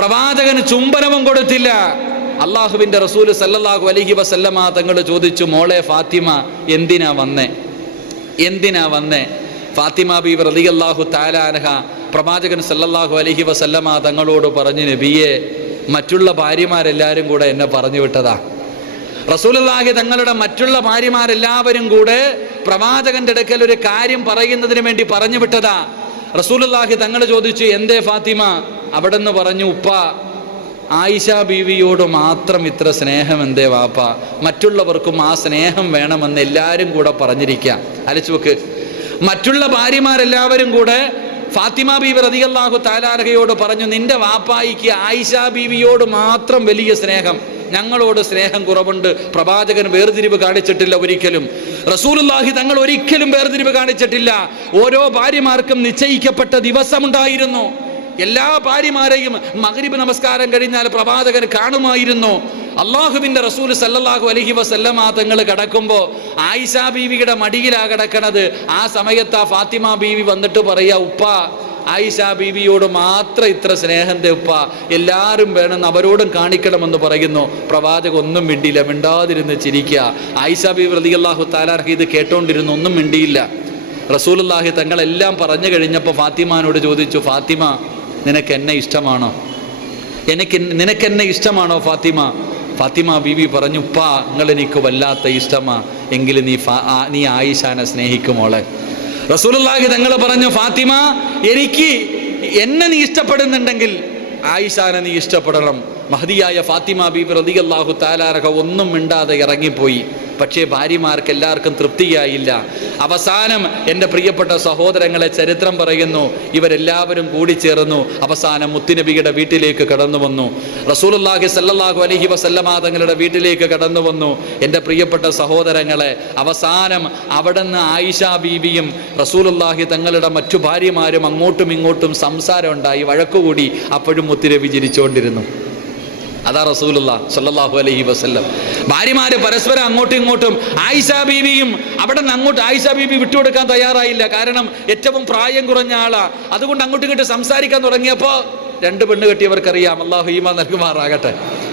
പ്രവാചകന് ചുംബനവും കൊടുത്തില്ല. അള്ളാഹുവിൻ്റെ റസൂൽ സല്ലല്ലാഹു അലൈഹി വസല്ലമ തങ്ങൾ ചോദിച്ചു, മോളെ ഫാത്തിമ എന്തിനാ വന്നേ? ഫാത്തിമ ബീബി റളിയല്ലാഹു തആല അൻഹ പ്രവാചകൻ സല്ലല്ലാഹു അലൈഹി വസല്ലമ തങ്ങളോട് പറഞ്ഞു, നബിയെ, മറ്റുള്ള ഭാര്യമാരെല്ലാവരും കൂടെ എന്നെ പറഞ്ഞു വിട്ടതാ. റസൂലുള്ളാഹി തങ്ങളുടെ മറ്റുള്ള ഭാര്യമാരെല്ലാവരും കൂടെ പ്രവാചകന്റെ അടുക്കൽ ഒരു കാര്യം പറയുന്നതിന് വേണ്ടി പറഞ്ഞു വിട്ടതാ. റസൂലുള്ളാഹി തങ്ങൾ ചോദിച്ചു, എന്തേ ഫാത്തിമ? അവിടെ നിന്ന് പറഞ്ഞു, ഉപ്പ, ആയിഷ ബീവിയോട് മാത്രം ഇത്ര സ്നേഹം എന്തേ വാപ്പ? മറ്റുള്ളവർക്കും ആ സ്നേഹം വേണമെന്ന് എല്ലാവരും കൂടെ പറഞ്ഞിരിക്കാം. അലച്ചു വെക്ക്. മറ്റുള്ള ഭാര്യമാരെല്ലാവരും കൂടെ ഫാത്തിമ ബീവി റളിയല്ലാഹു തആല അൻഹയോട് പറഞ്ഞു, നിന്റെ വാപ്പായിക്ക് ആയിഷ ബീവിയോട് മാത്രം വലിയ സ്നേഹം, ഞങ്ങളോട് സ്നേഹം കുറവുണ്ട്. പ്രവാചകൻ വേർതിരിവ് കാണിച്ചിട്ടില്ല ഒരിക്കലും. റസൂലുള്ളാഹി തങ്ങൾ ഒരിക്കലും വേർതിരിവ് കാണിച്ചിട്ടില്ല. ഓരോ ഭാര്യമാർക്കും നിശ്ചയിക്കപ്പെട്ട ദിവസമുണ്ടായിരുന്നു. എല്ലാ ഭാര്യമാരെയും മഗ്രിബ് നമസ്കാരം കഴിഞ്ഞാൽ പ്രവാചകൻ കാണുമായിരുന്നു. അള്ളാഹുവിൻ്റെ റസൂൽ സല്ലല്ലാഹു അലൈഹി വസല്ലമ തങ്ങൾ കിടക്കുമ്പോൾ ആയിഷ ബീവിയുടെ മടിയിലാ കിടക്കണത്. ആ സമയത്ത് ആ ഫാത്തിമ ബീവി വന്നിട്ട് പറയാ, ഉപ്പ, ആയിഷ ബീവിയോട് മാത്രം ഇത്ര സ്നേഹം ഉപ്പ, എല്ലാവരും വേണമെന്ന് അവരോടും കാണിക്കണമെന്ന് പറയുന്നു. പ്രവാചകൻ ഒന്നും മിണ്ടിയില്ല, മിണ്ടാതിരുന്ന് ചിരിക്കുക. ആയിഷ ബീവി റളിയല്ലാഹു തആല അൻഹ ഇത് കേട്ടോണ്ടിരുന്നു, ഒന്നും മിണ്ടിയില്ല. റസൂലുള്ളാഹി തങ്ങളെല്ലാം പറഞ്ഞു കഴിഞ്ഞപ്പോൾ ഫാത്തിമാനോട് ചോദിച്ചു, ഫാത്തിമ, നിനക്ക് എന്നെ ഇഷ്ടമാണോ? നിനക്കെന്നെ ഇഷ്ടമാണോ ഫാത്തിമ? ഫാത്തിമ ബീവി പറഞ്ഞു, ഉപ്പാ, നിങ്ങൾ എനിക്ക് വല്ലാത്ത ഇഷ്ടമാ, എങ്കിലും നീ ആയിഷാനെ സ്നേഹിക്കുമോളെ. റസൂലുള്ളാഹി തങ്ങൾ പറഞ്ഞു, ഫാത്തിമ, എന്നെ നീ ഇഷ്ടപ്പെടുന്നുണ്ടെങ്കിൽ ആയിഷാനെ നീ ഇഷ്ടപ്പെടണം. മഹദിയായ ഫാത്തിമ ബീബി റളിയല്ലാഹു തആല അൻഹ ഒന്നും മിണ്ടാതെ ഇറങ്ങിപ്പോയി. പക്ഷേ ഭാര്യമാർക്ക് എല്ലാവർക്കും തൃപ്തിയായില്ല. അവസാനം എൻ്റെ പ്രിയപ്പെട്ട സഹോദരങ്ങളെ ചരിത്രം പറയുന്നു, ഇവരെല്ലാവരും കൂടിച്ചേർന്നു അവസാനം മുത്തുനബിയുടെ വീട്ടിലേക്ക് കടന്നു വന്നു. റസൂലുള്ളാഹി സ്വല്ലല്ലാഹു അലൈഹി വസല്ലമ തങ്ങളുടെ വീട്ടിലേക്ക് കടന്നു വന്നു. എൻ്റെ പ്രിയപ്പെട്ട സഹോദരങ്ങളെ, അവസാനം അവിടുന്ന് ആയിഷ ബീവിയും റസൂലുള്ളാഹി തങ്ങളുടെ മറ്റു ഭാര്യമാരും അങ്ങോട്ടും ഇങ്ങോട്ടും സംസാരം ഉണ്ടായി, വഴക്കുകൂടി. അപ്പോഴും മുത്തുനബി ചിരിച്ചുകൊണ്ടിരുന്നു. അതാ റസൂലുള്ളാഹി സ്വല്ലല്ലാഹു അലൈഹി വസല്ലം. ഭാര്യമാര് പരസ്പരം അങ്ങോട്ടും ഇങ്ങോട്ടും, ആയിഷ ബീവിയും അവിടെ നിന്ന് അങ്ങോട്ട് ആയിഷ ബീവി വിട്ടുകൊടുക്കാൻ തയ്യാറായില്ല. കാരണം ഏറ്റവും പ്രായം കുറഞ്ഞ ആളാ. അതുകൊണ്ട് അങ്ങോട്ടും ഇങ്ങോട്ട് സംസാരിക്കാൻ തുടങ്ങിയപ്പോൾ രണ്ട് പെണ്ണ് കെട്ടിയവർക്കറിയാം, അല്ലാഹു ഈമാൻ നൽകുമാറാകട്ടെ.